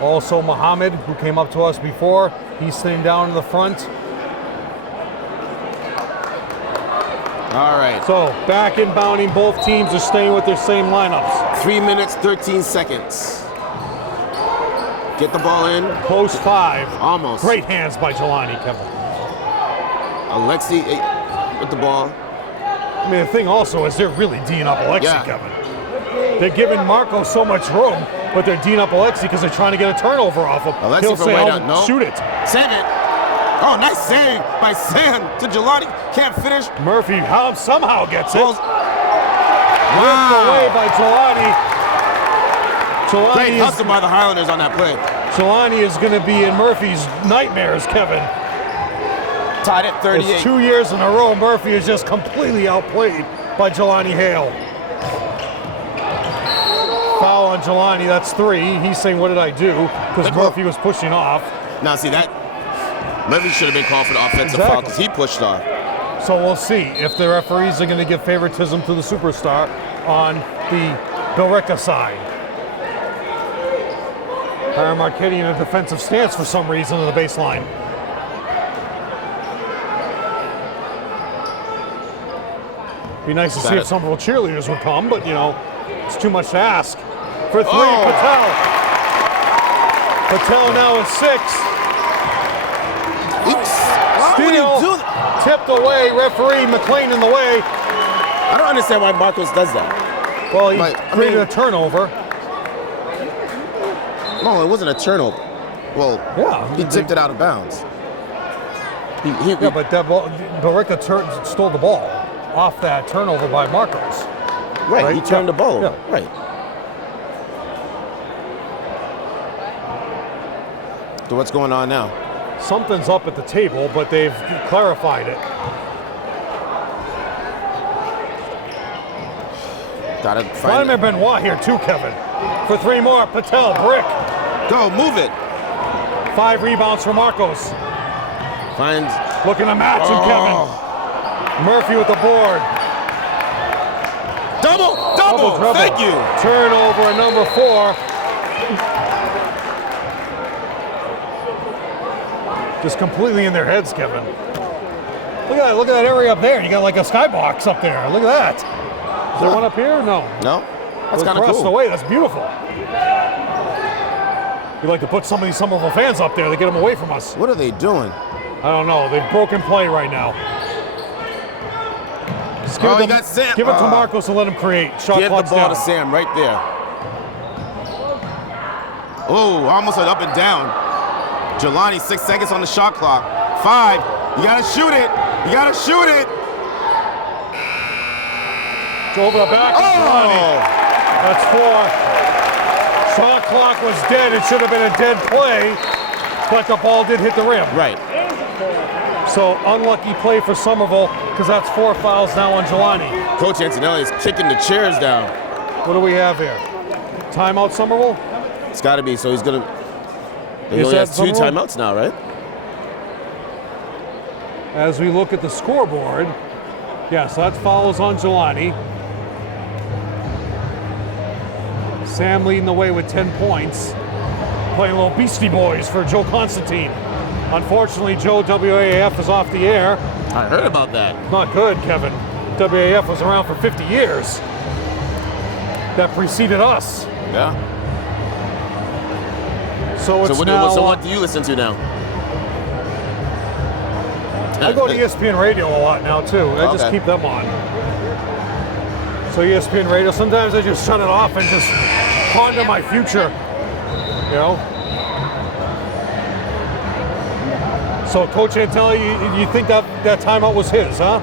Also Muhammad, who came up to us before. He's sitting down in the front. All right. So back inbounding, both teams are staying with their same lineups. 3 minutes, 13 seconds. Get the ball in. Post 5. Almost. Great hands by Jelani, Kevin. Alexi with the ball. I mean, the thing also is they're really D'ing up Alexi, Kevin. They're giving Marco so much room, but they're D'ing up Alexi because they're trying to get a turnover off him. Alexi He'll from say, way down. No. Shoot it. Save it. Oh, nice save by Sam to Jelani. Can't finish. Murphy somehow gets it. Ripped away by Jelani. Great hustle by the Highlanders on that play. Jelani is going to be in Murphy's nightmares, Kevin. Tied at 38. It's 2 years in a row, Murphy is just completely outplayed by Jelani Hale. Foul on Jelani, that's 3. He's saying, what did I do? Because Murphy was pushing off. Now, see that? Murphy should have been called for the offensive foul because he pushed off. So we'll see if the referees are going to give favoritism to the superstar on the Billerica side. Harry Marchetti in a defensive stance for some reason on the baseline. Be nice to see if some of the cheerleaders would come, but you know, it's too much to ask. For 3, Patel. Patel now at 6. Steal, tipped away, referee McLean in the way. I don't understand why Marcos does that. Well, he created a turnover. No, it wasn't a turnover. Well, yeah, he tipped it out of bounds. But Billerica stole the ball off that turnover by Marcos. Right, he turned the ball over. Right. So what's going on now? Something's up at the table, but they've clarified it. Gotta find Vladimir it. Benoit here too, Kevin. For 3 more, Patel, brick. Go, move it. 5 rebounds for Marcos. Finds. Looking to match him, Kevin. Murphy with the board. Double. Double. Thank you. Turnover at number 4. Just completely in their heads, Kevin. Look at that area up there. You got like a skybox up there. Look at that. Is there one up here? No. No. That's kind of Across the cool. way. That's beautiful. We'd like to put some of these Somerville fans up there to get them away from us. What are they doing? I don't know. They've broken play right now. Just give Oh, it you to- got Sam. Give it to Marcos and let him create. Shot Give the clock's ball down. to Sam right there. Oh, almost an up and down. Jelani, 6 seconds on the shot clock. 5. You gotta shoot it. You gotta shoot it. Over the back. of Jelani. Oh! That's 4. Shot clock was dead. It should have been a dead play, but the ball did hit the rim. Right. So unlucky play for Somerville because that's 4 fouls now on Jelani. Coach Antonelli is kicking the chairs down. What do we have here? Timeout, Somerville? It's gotta be. So he's gonna. He Is only that has 2 Somerville? timeouts now, right? As we look at the scoreboard, yes, that follows on Jelani. Sam leading the way with 10 points. Playing a little Beastie Boys for Joe Constantine. Unfortunately, Joe WAF is off the air. I heard about that. Not good, Kevin. WAF was around for 50 years. That preceded us. Yeah. So it's So now. what do you listen to now? I go to ESPN Radio a lot now too. I just Okay. keep them on. So ESPN Radio. Sometimes I just shut it off and just ponder my future. You know. So Coach Antelli, you think that timeout was his, huh?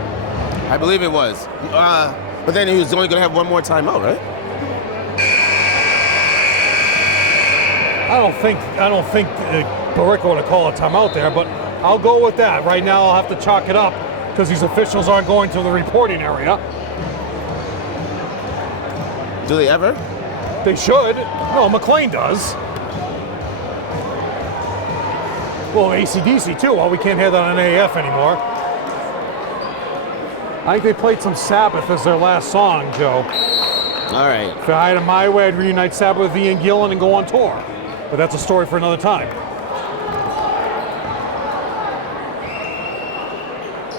I believe it was. But then he was only gonna have one more timeout, right? I don't think Billerica would have called a timeout there, but I'll go with that. Right now, I'll have to chalk it up because these officials aren't going to the reporting area. Do they ever? They should. No, McLean does. Well, ACDC too. Well, we can't hear that on AAF anymore. I think they played some Sabbath as their last song, Joe. All right. If I had it my way, I'd reunite Sabbath with Ian Gillan and go on tour. But that's a story for another time.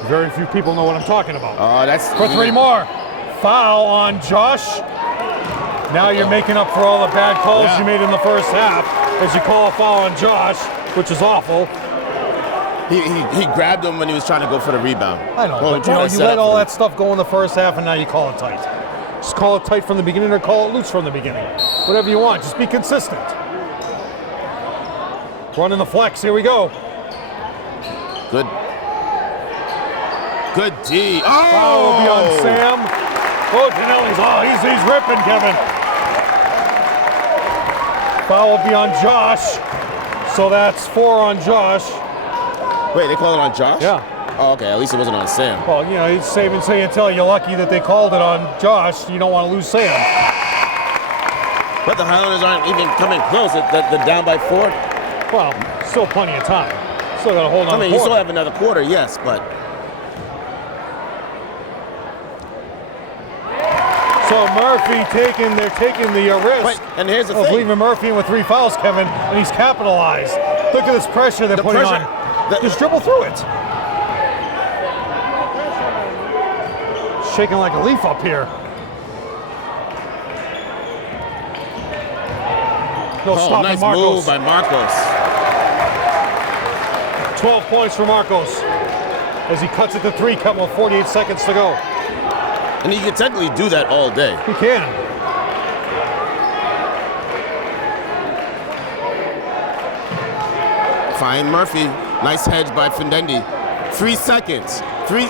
Very few people know what I'm talking about. That's For 3 more. Foul on Josh. Now you're making up for all the bad calls you made in the first half as you call a foul on Josh, which is awful. He grabbed him when he was trying to go for the rebound. I know, Oh, but trying to you set let up all for that stuff go in the first half and now you call it tight. Just call it tight from the beginning or call it loose from the beginning. Whatever you want, just be consistent. Running the flex, here we go. Good D. Foul will be on Sam. Oh, Janelli's, he's ripping, Kevin. Foul will be on Josh. So that's 4 on Josh. Wait, they called it on Josh? Yeah. Oh, okay. At least it wasn't on Sam. Well, you know, it's safe and say until you're lucky that they called it on Josh. You don't want to lose Sam. But the Highlanders aren't even coming close. They're down by 4. Well, still plenty of time. Still got to hold on. I mean, you still have another quarter, yes, but So Murphy they're taking the risk wait, and here's the of thing. leaving Murphy in with 3 fouls, Kevin, and he's capitalized. Look at this pressure they're putting pressure- on. Just dribble through it. Shaking like a leaf up here. No stopping Nice Marcos. move by Marcos. 12 points for Marcos as he cuts it to 3, cut with 48 seconds to go. And you can technically do that all day. He can. Fine Murphy. Nice hedge by Findendi. 3 seconds. 3.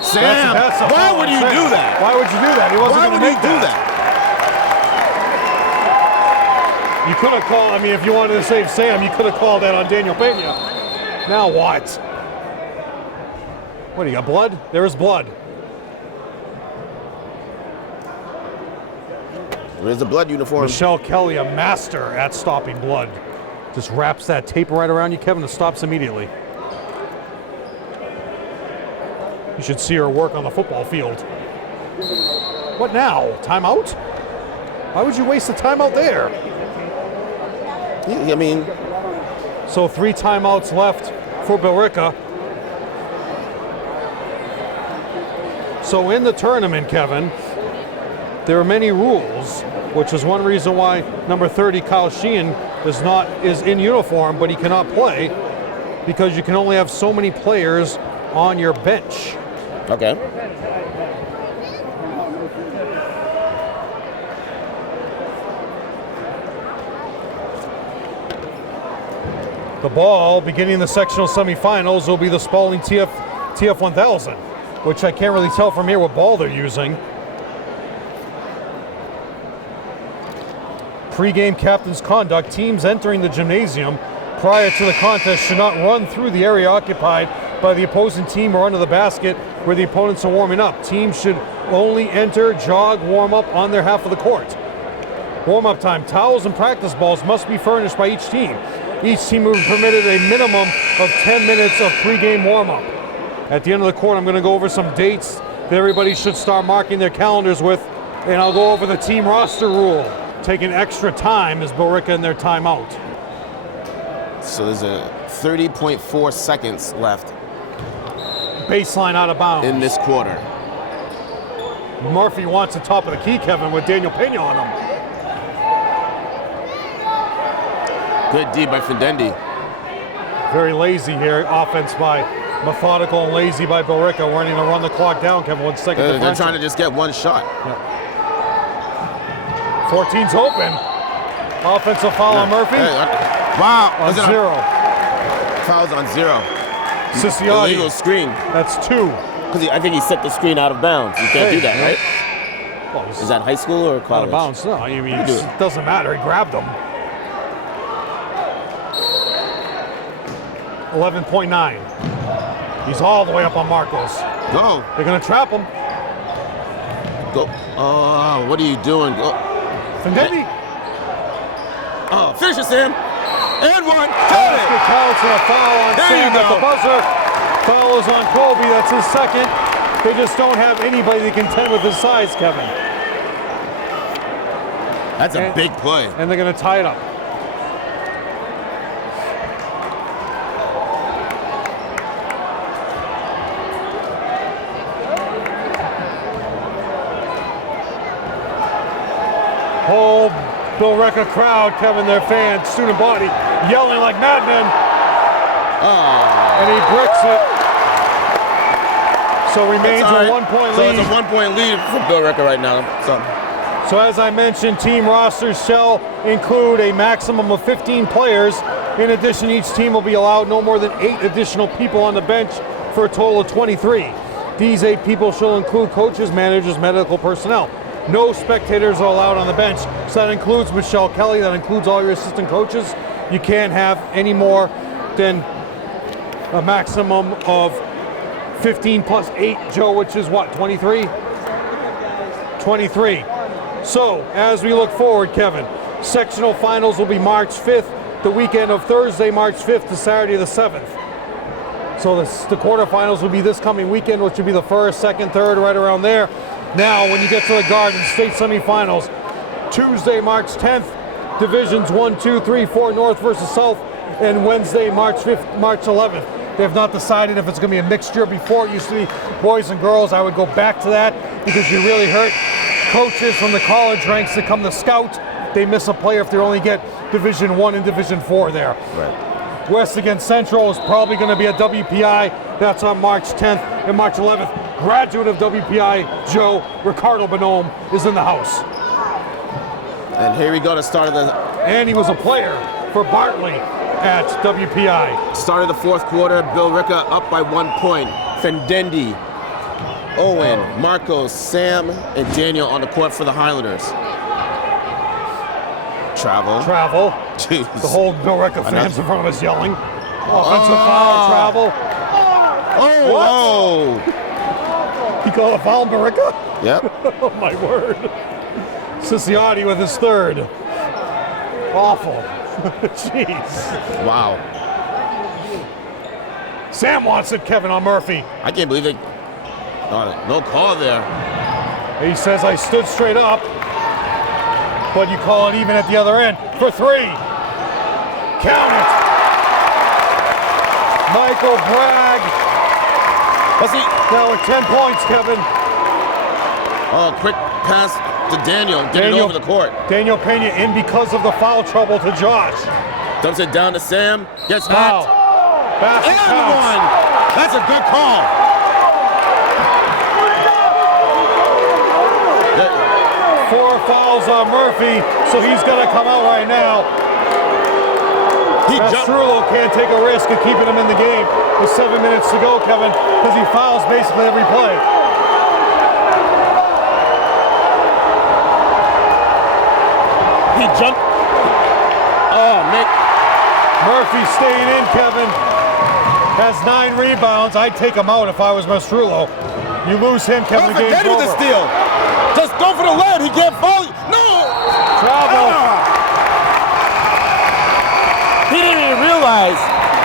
Sam, That's a why foul would on you Sam. do that? Why would you do that? He wasn't Why going would to you make do that. that? You could have called, I mean, if you wanted to save Sam, you could have called that on Daniel Pena. Now what? What, do you got blood? There is blood. There's a blood uniform. Michelle Kelly, a master at stopping blood. Just wraps that tape right around you, Kevin, and stops immediately. You should see her work on the football field. What now? Timeout? Why would you waste the timeout there? I mean, so 3 timeouts left for Billerica. So in the tournament, Kevin, there are many rules, which is one reason why number 30, Kyle Sheehan, is in uniform, but he cannot play because you can only have so many players on your bench. okay. The ball, beginning the sectional semifinals, will be the Spalding TF 1000, which I can't really tell from here what ball they're using. Pre-game captain's conduct. Teams entering the gymnasium prior to the contest should not run through the area occupied by the opposing team or under the basket where the opponents are warming up. Teams should only enter, jog, warm up on their half of the court. Warm-up time. Towels and practice balls must be furnished by each team. Each team will be permitted a minimum of 10 minutes of pre-game warm-up. At the end of the court, I'm going to go over some dates that everybody should start marking their calendars with, and I'll go over the team roster rule. Taking extra time is Billerica in their timeout. So there's a 30.4 seconds left Baseline out of bounds. in this quarter. Murphy wants the top of the key, Kevin, with Daniel Pena on him. Good D by Findendi. Very lazy here. Offense by methodical and lazy by Billerica. Wanting to run the clock down, Kevin. 1 second They're differential. trying to just get one shot. 14's open. Offensive foul on Murphy. Wow. On Was it a- 0. Fouls on 0. Ciciotti. Illegal screen. That's 2. Because I think he set the screen out of bounds. You can't do that, right? Well, he's Is that high school or out college? of bounds? No, I mean, do it it. doesn't matter. He grabbed him. 11.9. He's all the way up on Marcos. Go. They're going to trap him. Go. Oh, what are you doing? Go. Findendi. Oh, finish it, Sam. And one. Basket counts and a foul on There Sam you at the go. buzzer. Foul is on Colby. That's his second. They just don't have anybody that can contend with his size, Kevin. That's a big play. And they're going to tie it up. Whole Billerica crowd, Kevin, their fans, student body, yelling like madmen, Oh. and he bricks it. So remains That's all a right. 1-point So lead. it's a 1-point lead for Billerica right now. So as I mentioned, team rosters shall include a maximum of 15 players. In addition, each team will be allowed no more than 8 additional people on the bench for a total of 23. These 8 people shall include coaches, managers, medical personnel. No spectators are allowed on the bench. So that includes Michelle Kelly, that includes all your assistant coaches. You can't have any more than a maximum of 15 plus 8, Joe, which is what, 23? 23. So, as we look forward, Kevin, sectional finals will be March 5th, the weekend of Thursday, March 5th to Saturday the 7th. So the quarterfinals will be this coming weekend, which will be the 1st, 2nd, 3rd, right around there. Now, when you get to the Garden State semifinals, Tuesday, March 10th, divisions 1, 2, 3, 4, North versus South, and Wednesday, March 5th, March 11th. They have not decided if it's going to be a mixture. Before it used to be boys and girls. I would go back to that because you really hurt coaches from the college ranks that come to scout. They miss a player if they only get Division 1 and Division 4 there. Right. West against Central is probably going to be a WPI. That's on March 10th and March 11th. Graduate of WPI, Joe Ricardo Bonhomme, is in the house. And here we go to start of the And he was a player for Bartley at WPI. start of the 4th quarter. Billerica up by 1 point. Fendendi, Owen, Marcos, Sam, and Daniel on the court for the Highlanders. Travel. Jeez. The whole Billerica fans in front of us yelling. Offensive foul, travel. Oh, What? whoa. He called a foul on Billerica? Yep. Oh my word. Ciciotti with his third. Awful. Jeez. Wow. Sam wants it, Kevin, on Murphy. I can't believe it. No call there. He says, I stood straight up, but you call it even at the other end for 3. Count it. Michael Bragg. Let's see. Now with 10 points, Kevin. Oh, quick pass to Daniel. Get it over the court. Daniel Pena in because of the foul trouble to Josh. Dumps it down to Sam. Gets Foul. hacked. Basket And counts. one. That's a good call. 4 fouls on Murphy, so he's going to come out right now. He jumped. Mastrulo can't take a risk of keeping him in the game with 7 minutes to go, Kevin, because he fouls basically every play. He jumped. Oh, Nick. Murphy staying in, Kevin. Has 9 rebounds. I'd take him out if I was Mastrulo. You lose him, Kevin, the game's Dead with over. the steal. Just go for the lead. He can't foul you. No. Travel. He didn't even realize.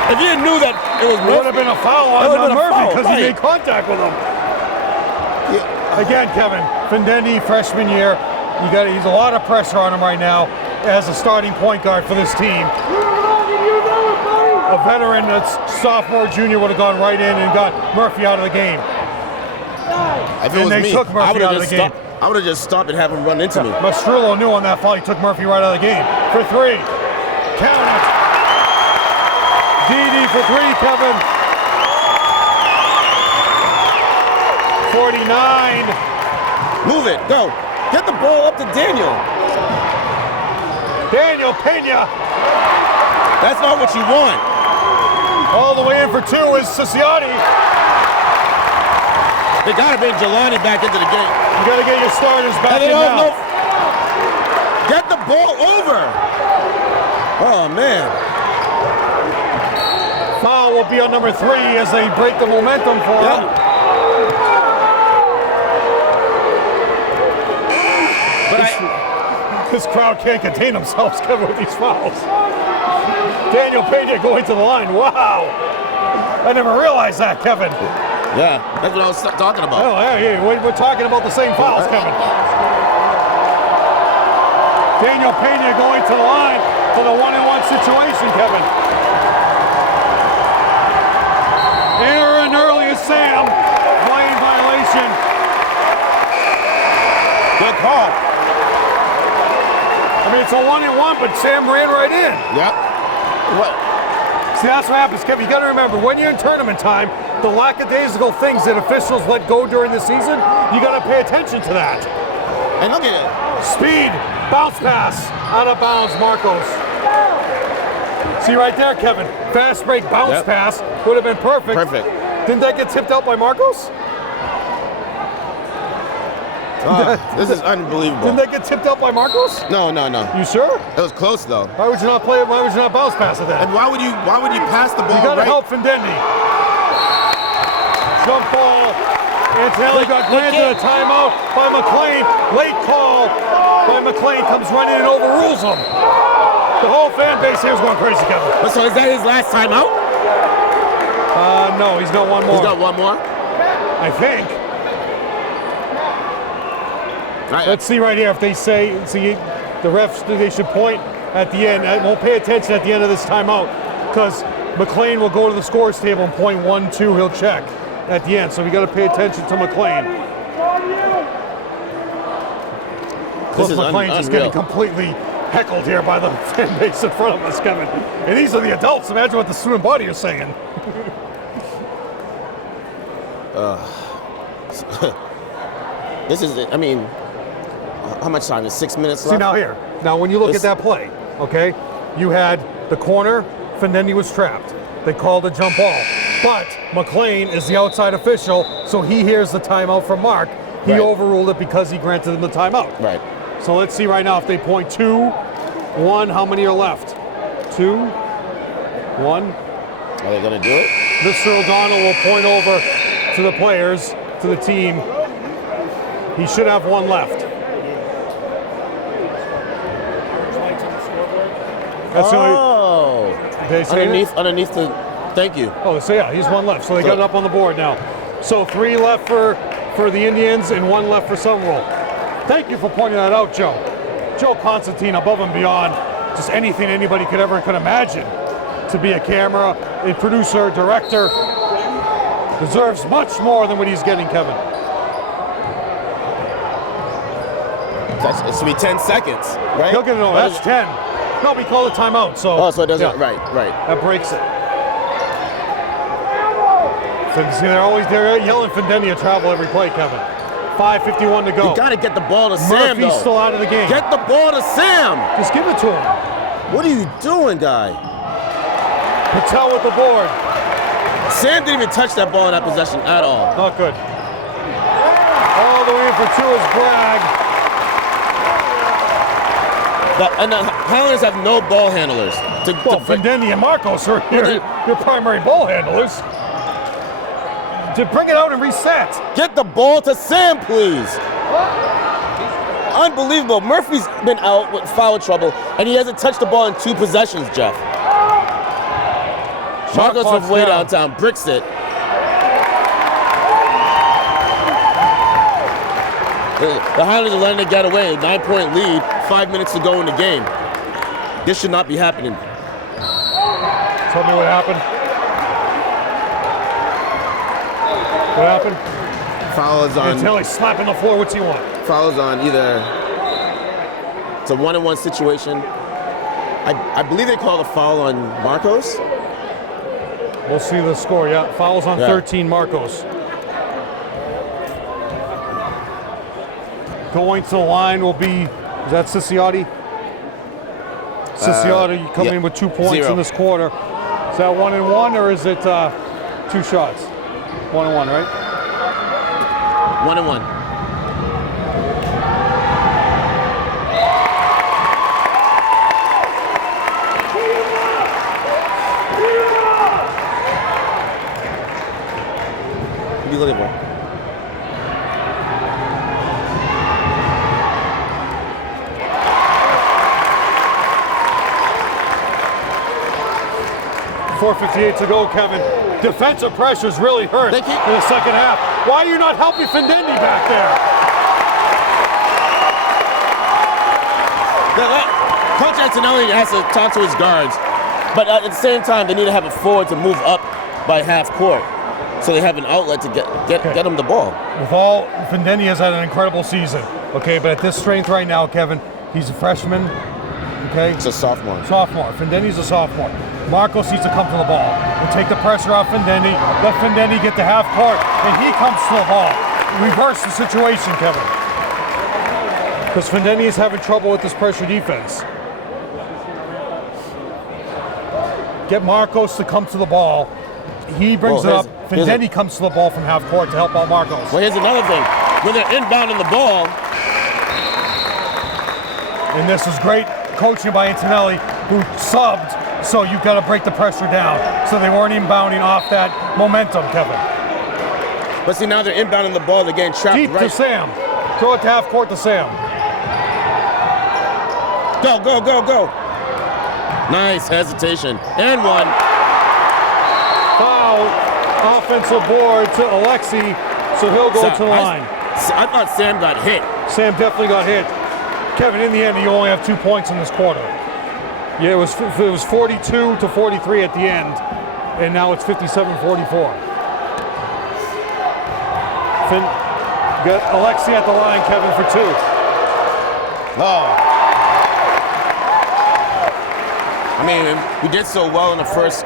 If he knew that it was It would have been a foul on Murphy because he made contact with him. Yeah. Again, Kevin, Findendi, freshman year. He's a lot of pressure on him right now as a starting point guard for this team. A veteran that's sophomore, junior would have gone right in and got Murphy out of the game. If it was they me, took Murphy out of the game. I would have just stopped and have him run into me. Mastrulo knew on that foul he took Murphy right out of the game. For 3. Count it. DD for 3, Kevin. 49. Move it. Go. Get the ball up to Daniel. Daniel Pena. That's not what you want. All the way in for 2 is Ciciotti. They got to bring Jelani back into the game. You got to get your starters back And they in don't now. know. Get the ball over. Oh, man. Foul will be on number 3 as they break the momentum for him. But This crowd can't contain themselves, Kevin, with these fouls. Daniel Pena going to the line. Wow. I never realized that, Kevin. yeah, that's what I was talking about. Oh, yeah, we're talking about the same fouls, Kevin. Daniel Pena going to the line for the 1-on-1 situation, Kevin. Error in early is Sam. Lane violation. Good call. I mean, it's a 1-on-1, but Sam ran right in. Yep. What? See, that's what happens, Kevin. You got to remember, when you're in tournament time, the lackadaisical things that officials let go during the season, you got to pay attention to that. And look at it. Speed, bounce pass, out of bounds, Marcos. See right there, Kevin. Fast break bounce pass would have been perfect. Perfect. Didn't that get tipped out by Marcos? This is unbelievable. Didn't that get tipped out by Marcos? No. You sure? It was close though. Why would you not play it? Why would you not bounce pass it then? And why would you pass the ball You got to right? help Findendi. Jump ball. Antonelli got granted a timeout by McLean. Late call by McLean, comes running and overrules him. The whole fan base here is going crazy, Kevin. But so is that his last timeout? No, he's got one more. He's got one more? I think. Let's see right here if they say, the refs, they should point at the end. I won't pay attention at the end of this timeout because McLean will go to the scores table and point 1-2, he'll check at the end. So we got to pay attention to McLean. This is McLean just getting completely heckled here by the fan base in front of us, Kevin. And these are the adults. Imagine what the student body is saying. This is, I mean, how much time is 6 minutes left? See now here. Now when you look at that play, okay, you had the corner, Findendi was trapped. They called a jump ball. But McLean is the outside official, so he hears the timeout from Mark. He overruled it because he granted him the timeout. Right. So let's see right now if they point 2 1. How many are left? 2. 1. Are they going to do it? Mr. O'Donnell will point over to the players, to the team. He should have 1 left. That's the only, they say underneath the. Thank you. Oh, so yeah, he's 1 left. So they got it up on the board now. So 3 left for the Indians and 1 left for Somerville. Thank you for pointing that out, Joe. Joe Constantine, above and beyond just anything anybody could imagine to be a camera, a producer, director, deserves much more than what he's getting, Kevin. It should be 10 seconds, right? He'll get it over. That's 10. No, we call it timeout. So so it doesn't. yeah. Right. That breaks it. So see, they're yelling Fendenia travel every play, Kevin. 5:51 to go. You got to get the ball to Sam, Murphy's though. still out of the game. Get the ball to Sam. Just give it to him. What are you doing, guy? Patel with the board. Sam didn't even touch that ball in that possession at all. Not good. All the way in for 2 is Bragg. And the Highlanders have no ball handlers. Fendenia and Marcos are your primary ball handlers. To bring it out and reset. Get the ball to Sam, please. Unbelievable. Murphy's been out with foul trouble, and he hasn't touched the ball in 2 possessions, Jeff. Marcos from way downtown bricks it. The Highlanders are letting it get away. 9-point lead, 5 minutes to go in the game. This should not be happening. Tell me what happened. What happened? Foul is on. Until he's slapping the floor. What's he want? Foul is on either. It's a 1-on-1 situation. I believe they called a foul on Marcos. We'll see the score. Yeah, fouls on 13 Marcos. Going to the line will be, is that Ciciotti? Ciciotti coming in with 2 points 0 in this quarter. Is that 1-and-1 or is it 2 shots? 1-and-1, right? 1-and-1. What are you looking for? .458 to go, Kevin. Defensive pressure's really hurt in the second half. Why are you not helping Fendenia back there? Coach Antonelli has to talk to his guards, but at the same time, they need to have a forward to move up by half court, so they have an outlet to get them the ball. Fendenia's had an incredible season, okay, but at this strength right now, Kevin, he's a freshman, okay? It's a sophomore. Fendenia's a sophomore. Marcos needs to come to the ball and take the pressure off Fendenia. Let Fendenia get to half court, and he comes to the ball. Reverse the situation, Kevin. Because Fendenia's having trouble with this pressure defense. Get Marcos to come to the ball. He brings it up. Fendenia comes to the ball from half court to help out Marcos. Well, here's another thing. When they're inbounding the ball. And this is great coaching by Antonelli, who subbed. So you've got to break the pressure down. So they weren't inbounding off that momentum, Kevin. But see, now they're inbounding the ball. They're getting trapped deep to Sam. Throw it to half court to Sam. Go. Nice hesitation. And 1. Foul. Offensive board to Alexi. So he'll go to the line. I thought Sam got hit. Sam definitely got hit. Kevin, in the end, you only have 2 points in this quarter. Yeah, it was 42 to 43 at the end, and now it's 57-44. Got Alexi at the line, Kevin, for 2. I mean, we did so well in the first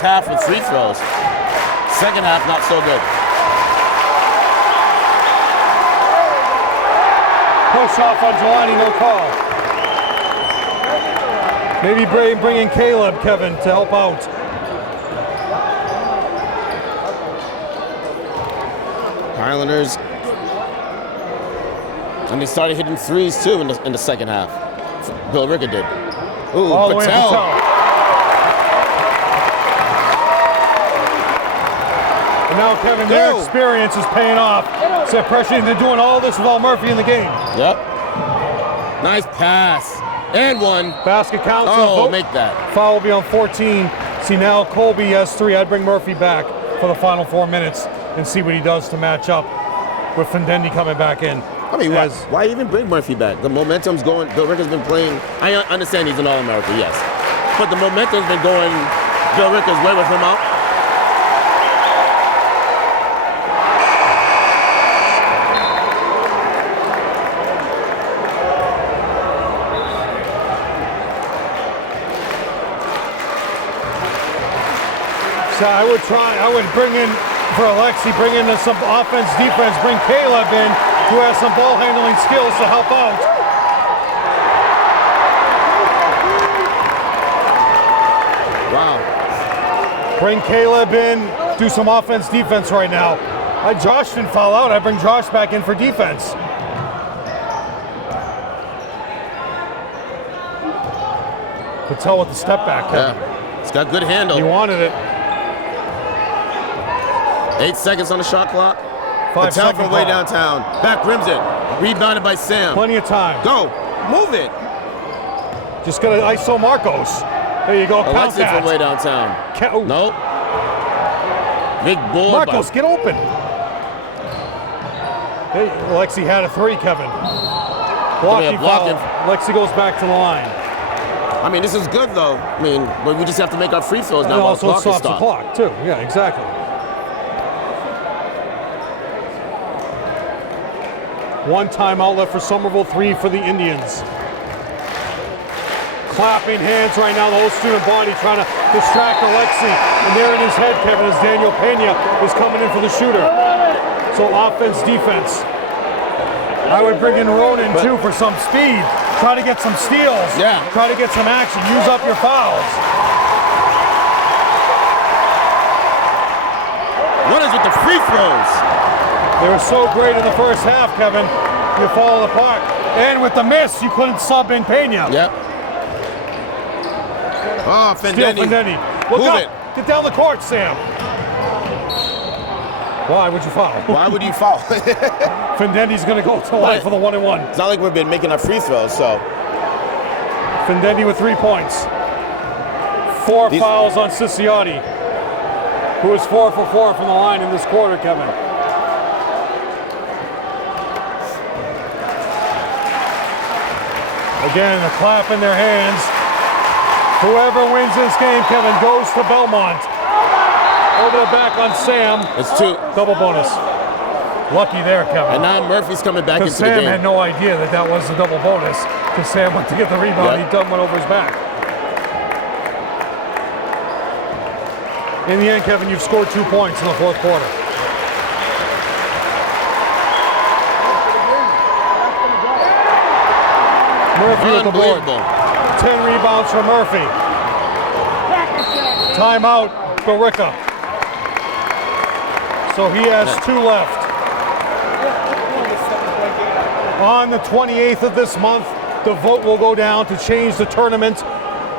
half with free throws. Second half, not so good. Push off on Jelani, no call. Maybe bring in Caleb, Kevin, to help out. Highlanders. And they started hitting threes, too, in the second half. Billerica did. Ooh, All the way to Patel. Patel. And now, Kevin, their Go. experience is paying off. So pressure, they're doing all this without Murphy in the game. Yep. Nice pass. And one. Basket counts. Oh, make that. Foul will be on 14. See, now Colby has 3. I'd bring Murphy back for the final 4 minutes and see what he does to match up with Findendi coming back in. I mean, why even bring Murphy back? The momentum's going. Billerica's been playing. I understand he's an All-America, yes. But the momentum's been going Billerica's way with him out. So I would bring in, for Alexi, bring in some offense, defense, bring Caleb in, who has some ball handling skills to help out. Wow. Bring Caleb in, do some offense, defense right now. Josh didn't foul out, I bring Josh back in for defense. Patel with the step back. Yeah. It's got good handle. He wanted it. 8 seconds on the shot clock. 5 Patel second from way call. downtown. Back rims it. Rebounded by Sam. Plenty of time. Go. Move it. Just gonna ISO Marcos. There you go. Count Alexi that. from way downtown. Nope. Big board. Marcos, get open. Hey, Alexi had a 3, Kevin. Blocking foul. Alexi goes back to the line. I mean, this is good though. I mean, but we just have to make our free throws now. And while also it stops the stop. clock too. Yeah, exactly. One timeout left for Somerville, 3 for the Indians. Clapping hands right now, the whole student body trying to distract Alexi. And there in his head, Kevin, is Daniel Pena is coming in for the shooter. So offense, defense. I would bring in Ronan too for some speed. Try to get some steals. Yeah. Try to get some action. Use up your fouls. What is with the free throws? They were so great in the first half, Kevin. You're falling apart. And with the miss, you couldn't sub in Pena. Yep. Oh, Steal Findendi. Findendi. Look Move up. it. Get down the court, Sam. Why would you foul? Why would you foul? Findendi's going to go to the line for the 1-and-1. It's not like we've been making our free throws, so. Findendi with 3 points. 4 fouls on Ciciotti, who is 4 for 4 from the line in this quarter, Kevin. Again, a clap in their hands. Whoever wins this game, Kevin, goes to Belmont. Over the back on Sam. It's 2. Double bonus. Lucky there, Kevin. And now Murphy's coming back into the game. Sam had no idea that that was the double bonus because Sam went to get the rebound. Yep. He done went over his back. In the end, Kevin, you've scored 2 points in the fourth quarter. Murphy with the board. 10 rebounds for Murphy. Timeout, Billerica. So he has 2 left. On the 28th of this month, the vote will go down to change the tournament,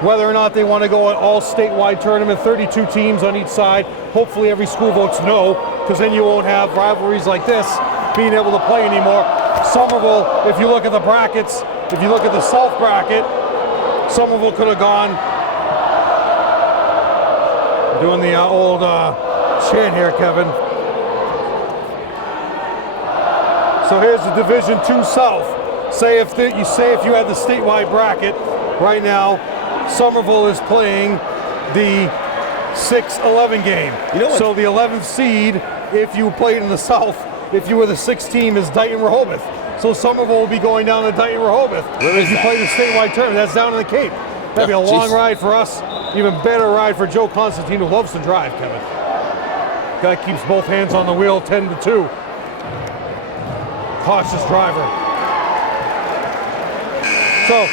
whether or not they want to go an all statewide tournament, 32 teams on each side. Hopefully every school votes no, because then you won't have rivalries like this being able to play anymore. Somerville, if you look at the brackets, if you look at the South bracket, Somerville could have gone, doing the old chant here, Kevin. So here's the Division II South. Say if you had the statewide bracket right now, Somerville is playing the 6-11 game. You know what? So the 11th seed, if you played in the South, if you were the 6th team, is Dighton Rehoboth. So Somerville will be going down to Dighton Rehoboth if you play the statewide tournament. That's down in the Cape. That'd be a long ride for us. Even better ride for Joe Constantine, who loves to drive, Kevin. Guy keeps both hands on the wheel, 10-2. Cautious driver. So,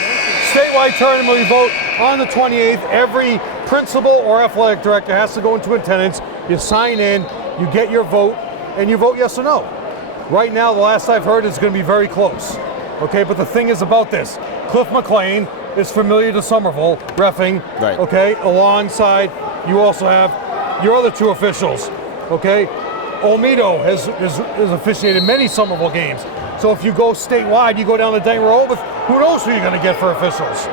statewide tournament, we vote on the 28th. Every principal or athletic director has to go into attendance. You sign in, you get your vote, and you vote yes or no. Right now, the last I've heard, it's going to be very close. Okay, but the thing is about this, Cliff McLean is familiar to Somerville, reffing. Right. Okay, alongside you also have your other two officials. Okay, Olmedo has officiated many Somerville games. So if you go statewide, you go down the Dang Rehoboth, who knows who you're going to get for officials?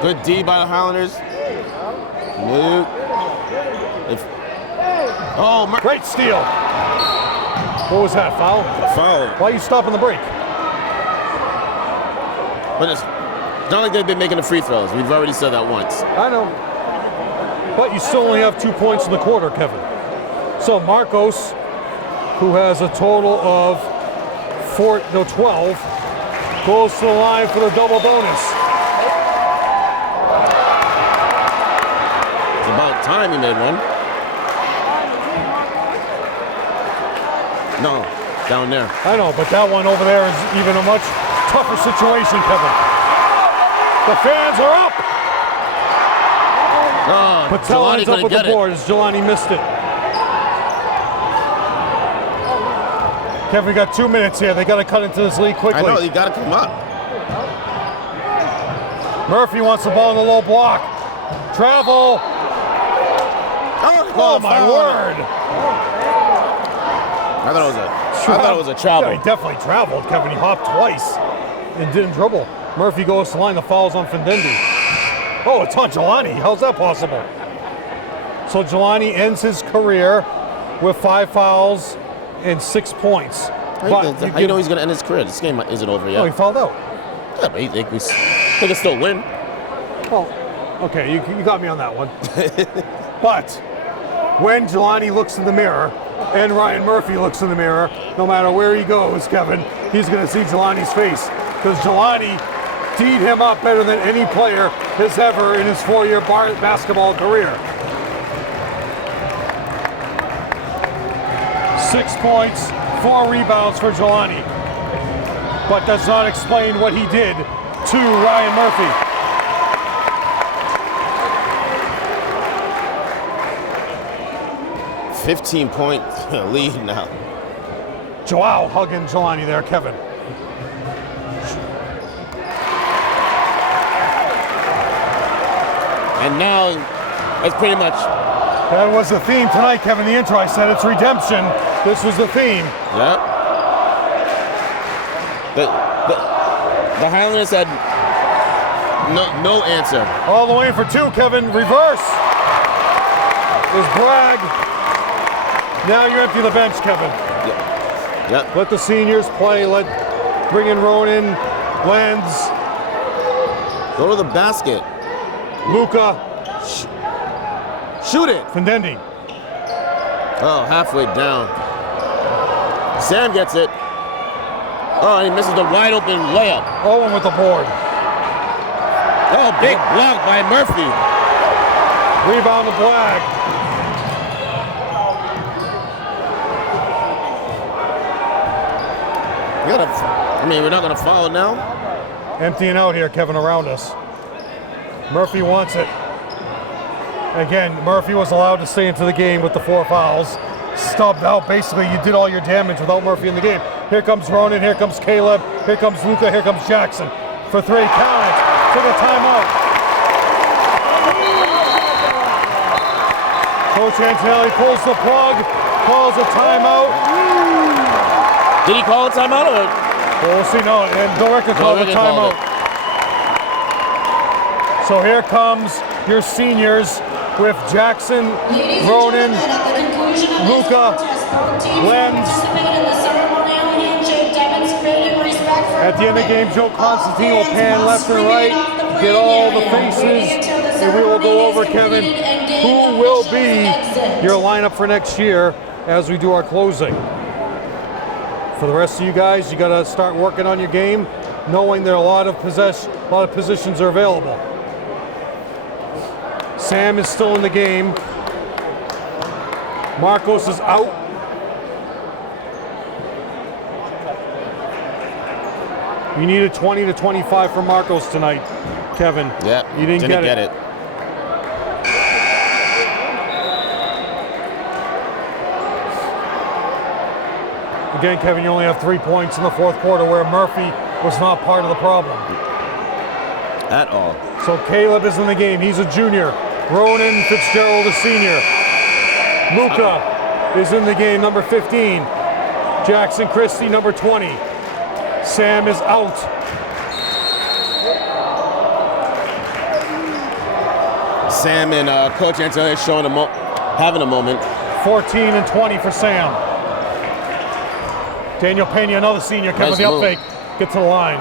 Good D by the Highlanders. Luke. Great steal. What was that, foul? Foul. Why are you stopping the break? But it's not like they've been making the free throws. We've already said that once. I know. But you still only have 2 points in the quarter, Kevin. So Marcos, who has a total of 12, goes to the line for the double bonus. It's about time he made one. No, down there. I know, but that one over there is even a much tougher situation, Kevin. The fans are up. But Jelani's up with the board as Jelani missed it. Kevin, we got 2 minutes here. They got to cut into this lead quickly. I know, you got to come up. Murphy wants the ball in the low block. Travel. Oh my word. I thought it was a travel. Yeah, he definitely traveled, Kevin. He hopped twice and didn't dribble. Murphy goes to line. The foul's on Findendi. Oh, it's on Jelani. How's that possible? So Jelani ends his career with 5 fouls and 6 points. How you know he's going to end his career? This game isn't over yet. Oh, he fouled out. Yeah, but they can still win. Well, okay, you got me on that one. But when Jelani looks in the mirror and Ryan Murphy looks in the mirror, no matter where he goes, Kevin, he's going to see Jelani's face. Because Jelani teed him up better than any player has ever in his 4-year basketball career. 6 points, 4 rebounds for Jelani. But does not explain what he did to Ryan Murphy. $15-point lead now. Joao hugging Jelani there, Kevin. And now it's pretty much. That was the theme tonight, Kevin. The intro, I said it's redemption. This was the theme. Yeah. The Highlanders had no answer. All the way for 2, Kevin. Reverse. There's Bragg. Now you empty the bench, Kevin. Yep. Let the seniors play. Bring in Ronan, Lenz. Go to the basket. Luca. Shoot it. Findendi. Oh, halfway down. Sam gets it. Oh, and he misses the wide open layup. Owen with the board. Oh, big block by Murphy. Rebound to Bragg. We're not going to foul now. Emptying out here, Kevin, around us. Murphy wants it. Again, Murphy was allowed to stay into the game with the 4 fouls. Stubbed out. Basically, you did all your damage without Murphy in the game. Here comes Ronan. Here comes Caleb. Here comes Luca. Here comes Jackson. For 3, count it. Took a timeout. Coach Antonelli pulls the plug. Calls a timeout. Did he call a timeout? Or? Well, we'll see. No, and Billerica called a timeout. So here comes your seniors with Jackson, Ronan, Luca, Lenz. At the end of the game, Joe Constantine will pan left and right, get all the faces, and we will go over, Kevin, who will be your lineup for next year as we do our closing. For the rest of you guys, you got to start working on your game, knowing that a lot of positions are available. Sam is still in the game. Marcos is out. You needed 20 to 25 from Marcos tonight, Kevin. Yeah, you didn't get it. Again, Kevin, you only have 3 points in the fourth quarter where Murphy was not part of the problem. At all. So Caleb is in the game. He's a junior. Ronan Fitzgerald, a senior. Luca is in the game, number 15. Jackson Christie, number 20. Sam is out. Sam and Coach Antonio showing having a moment. 14 and 20 for Sam. Daniel Pena, another senior, Kevin, Nice the up move. fake. Get to the line.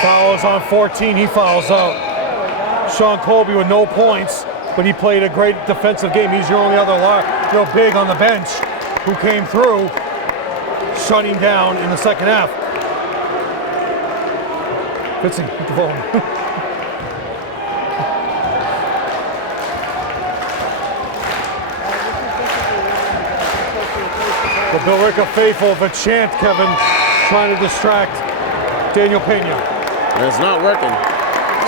Fouls on 14, he fouls out. Sean Colby with no points, but he played a great defensive game. He's your only other big on the bench who came through, shutting down in the second half. Fitzy, hit the phone. The Billerica faithful, the chant, Kevin, trying to distract Daniel Pena. And it's not working.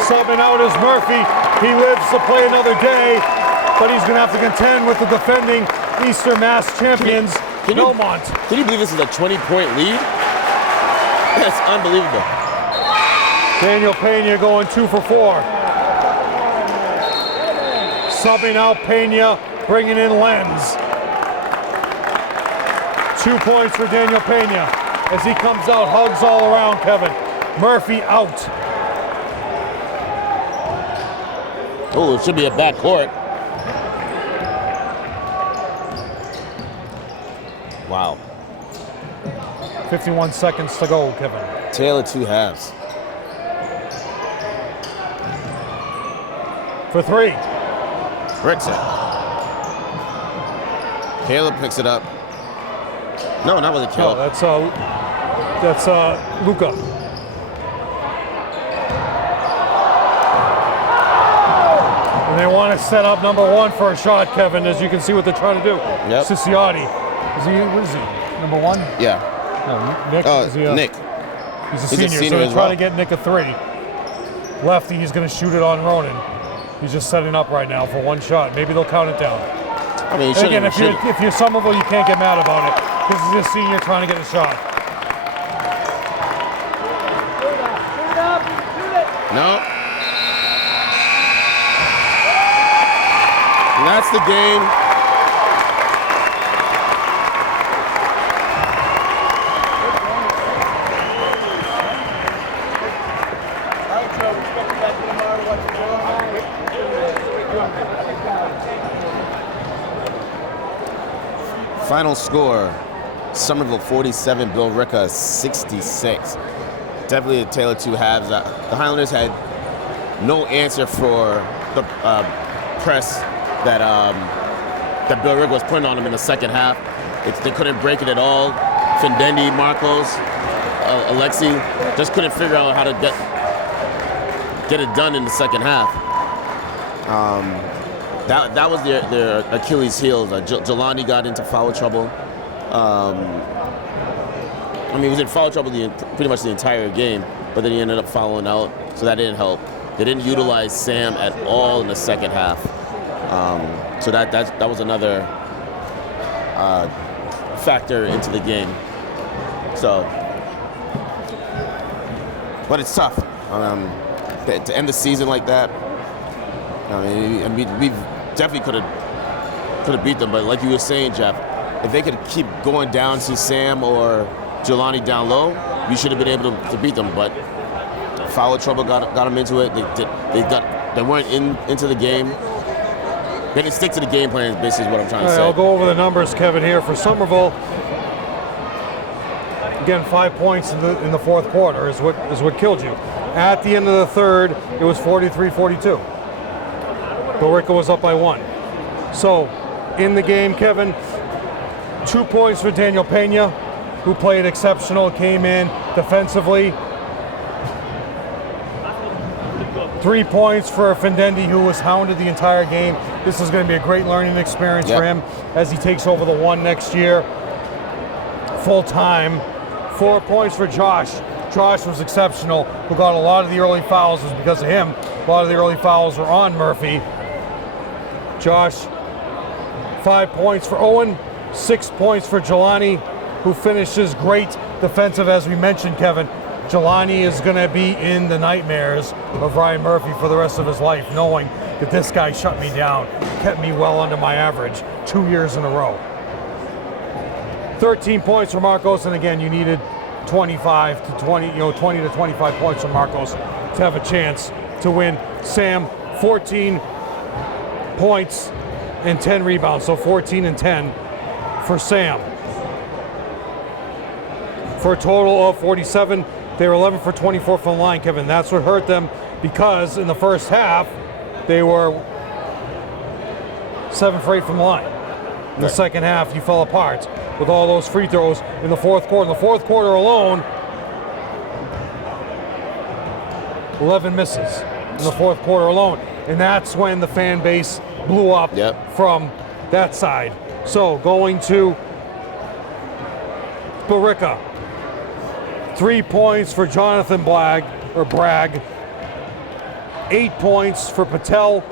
Subbing out is Murphy. He lives to play another day, but he's going to have to contend with the defending Eastern Mass champions, Belmont. Can you believe this is a 20-point lead? That's unbelievable. Daniel Pena going 2 for 4. Subbing out Pena, bringing in Lenz. 2 points for Daniel Pena. As he comes out, hugs all around, Kevin. Murphy out. Oh, it should be a back court. Wow. 51 seconds to go, Kevin. Taylor 2 halves. For 3. Bricks it. Caleb picks it up. No, not with a kill. Oh, that's Luca. And they want to set up number 1 for a shot, Kevin, as you can see what they're trying to do. Yep. Ciciotti. What is he? Number 1? Yeah. No, Nick. Oh, Is he Nick. He's a He's a senior, senior so they're as trying well. to get Nick a 3. Lefty, he's going to shoot it on Ronan. He's just setting up right now for 1 shot. Maybe they'll count it down. I mean, And again, if you're Somerville, you can't get mad about it. This is a senior trying to get a shot. No. And that's the game. Final score, Somerville 47, Billerica 66. Definitely a tale of 2 halves. The Highlanders had no answer for the press that Billerica was putting on them in the second half. They couldn't break it at all. Findendi, Marcos, Alexi just couldn't figure out how to get it done in the second half. That was their Achilles heels. Jelani got into foul trouble. He was in foul trouble pretty much the entire game, but then he ended up fouling out, so that didn't help. They didn't utilize Sam at all in the second half. So that was another factor into the game. So, but it's tough to end the season like that. We definitely could have beat them, but like you were saying, Jeff, if they could keep going down to Sam or Jelani down low, we should have been able to beat them. But foul trouble got them into it. They weren't into the game. They didn't stick to the game plan. Basically, is what I'm trying to say. I'll go over the numbers, Kevin, here for Somerville. Again, 5 points in the fourth quarter is what killed you. At the end of the third, it was 43-42. Billerica was up by 1. So, in the game, Kevin, 2 points for Daniel Pena, who played exceptional, came in defensively. 3 points for Findendi, who was hounded the entire game. This is going to be a great learning experience for him as he takes over the 1 next year, full time. 4 points for Josh. Josh was exceptional, who got a lot of the early fouls. It was because of him. A lot of the early fouls were on Murphy. Josh, 5 points for Owen, 6 points for Jelani, who finishes great defensive, as we mentioned, Kevin. Jelani is going to be in the nightmares of Ryan Murphy for the rest of his life, knowing that this guy shut me down, kept me well under my average 2 years in a row. 13 points for Marcos, and again, you needed 25 to 20, 20 to 25 points from Marcos to have a chance to win. Sam, 14 points and 10 rebounds, so 14 and 10 for Sam. For a total of 47, they were 11 for 24 from the line, Kevin. That's what hurt them, because in the first half, they were 7 for 8 from the line. In the second half, you fell apart with all those free throws in the fourth quarter. In the fourth quarter alone, 11 misses in the fourth quarter alone. And that's when the fan base blew up from that side. So going to Billerica. 3 points for Jonathan Bragg. 8 points for Patel.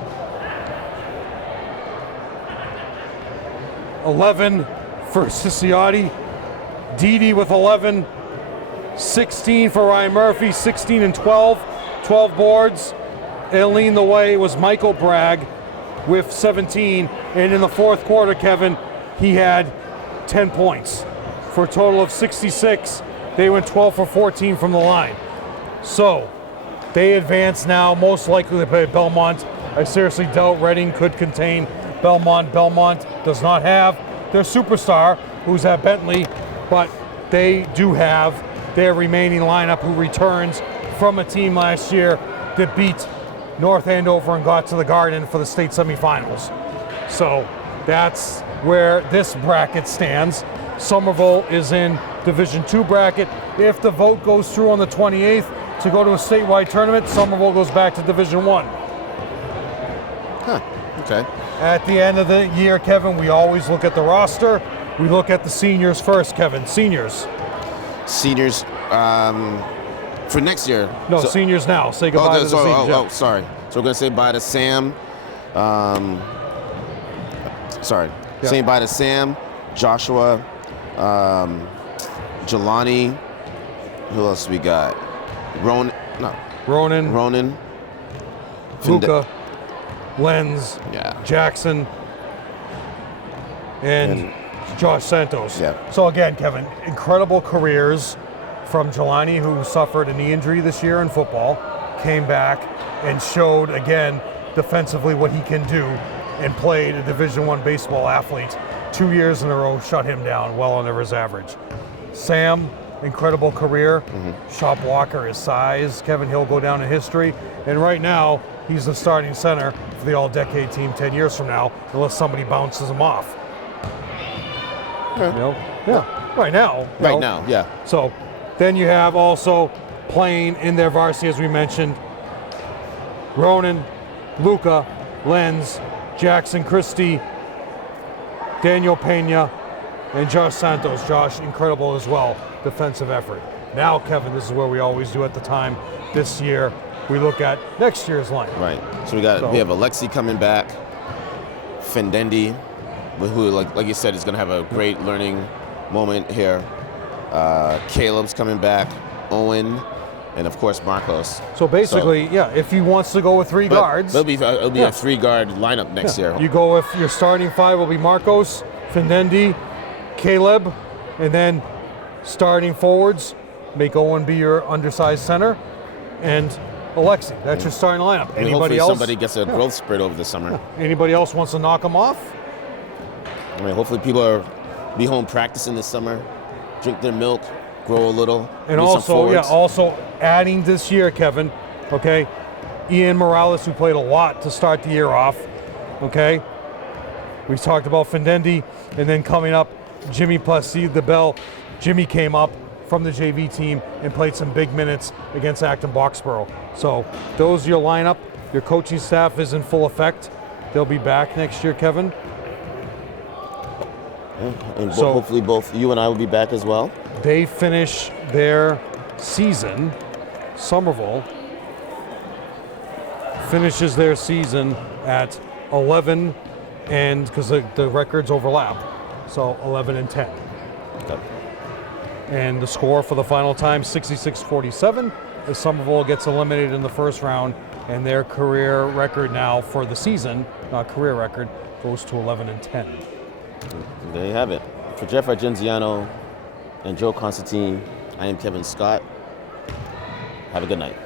11 for Ciciotti. Didi with 11. 16 for Ryan Murphy. 16 and 12. 12 boards. And leading the way was Michael Bragg with 17. And in the fourth quarter, Kevin, he had 10 points for a total of 66. They went 12 for 14 from the line. So they advance now, most likely to play Belmont. I seriously doubt Reading could contain Belmont. Belmont does not have their superstar, who's at Bentley, but they do have their remaining lineup, who returns from a team last year that beat North Andover and got to the Garden for the state semifinals. So that's where this bracket stands. Somerville is in Division II bracket. If the vote goes through on the 28th to go to a statewide tournament, Somerville goes back to Division I. Okay. At the end of the year, Kevin, we always look at the roster. We look at the seniors first, Kevin. Seniors. Seniors for next year. No, so, seniors now. Say goodbye to the seniors. Sorry. So we're going to say bye to Sam. Saying bye to Sam, Joshua, Jelani. Who else we got? Ronan. Luca. Lenz. Yeah. Jackson. And Josh Santos. Yeah. So again, Kevin, incredible careers from Jelani, who suffered a knee injury this year in football, came back and showed again defensively what he can do, and played a Division I baseball athlete 2 years in a row, shut him down well under his average. Sam, incredible career. Shop Walker, his size. Kevin, he'll go down in history. And right now, he's the starting center for the all-decade team 10 years from now, unless somebody bounces him off. Okay. Right now. Yeah. So then you have also playing in their varsity, as we mentioned, Ronan, Luca, Lenz, Jackson Christie, Daniel Pena, and Josh Santos. Josh, incredible as well, defensive effort. Now, Kevin, this is where we always do at the time. This year, we look at next year's line. Right. So we have Alexi coming back, Fendendi, who, like you said, is going to have a great learning moment here. Caleb's coming back, Owen, and of course Marcos. So basically, if he wants to go with three guards, it'll be a 3-guard lineup next year. You go with your starting 5 will be Marcos, Fendendi, Caleb, and then starting forwards, make Owen be your undersized center, and Alexi. That's your starting lineup. And anybody else? Somebody gets a growth spurt over the summer. Anybody else wants to knock him off? I mean, hopefully people are be home practicing this summer, drink their milk, grow a little. And also adding this year, Kevin, okay, Ian Morales, who played a lot to start the year off, okay? We talked about Fendendi, and then coming up, Jimmy Placide, the Bell. Jimmy came up from the JV team and played some big minutes against Acton Boxborough. So those are your lineup. Your coaching staff is in full effect. They'll be back next year, Kevin. And hopefully both you and I will be back as well. They finish their season, Somerville finishes their season at 11, and because the records overlap, so 11 and 10. Okay. And the score for the final time, 66-47, as Somerville gets eliminated in the first round, and their career record now for the season, not career record, goes to 11 and 10. There you have it. For Jeff Argenziano and Joe Constantine, I am Kevin Scott. Have a good night.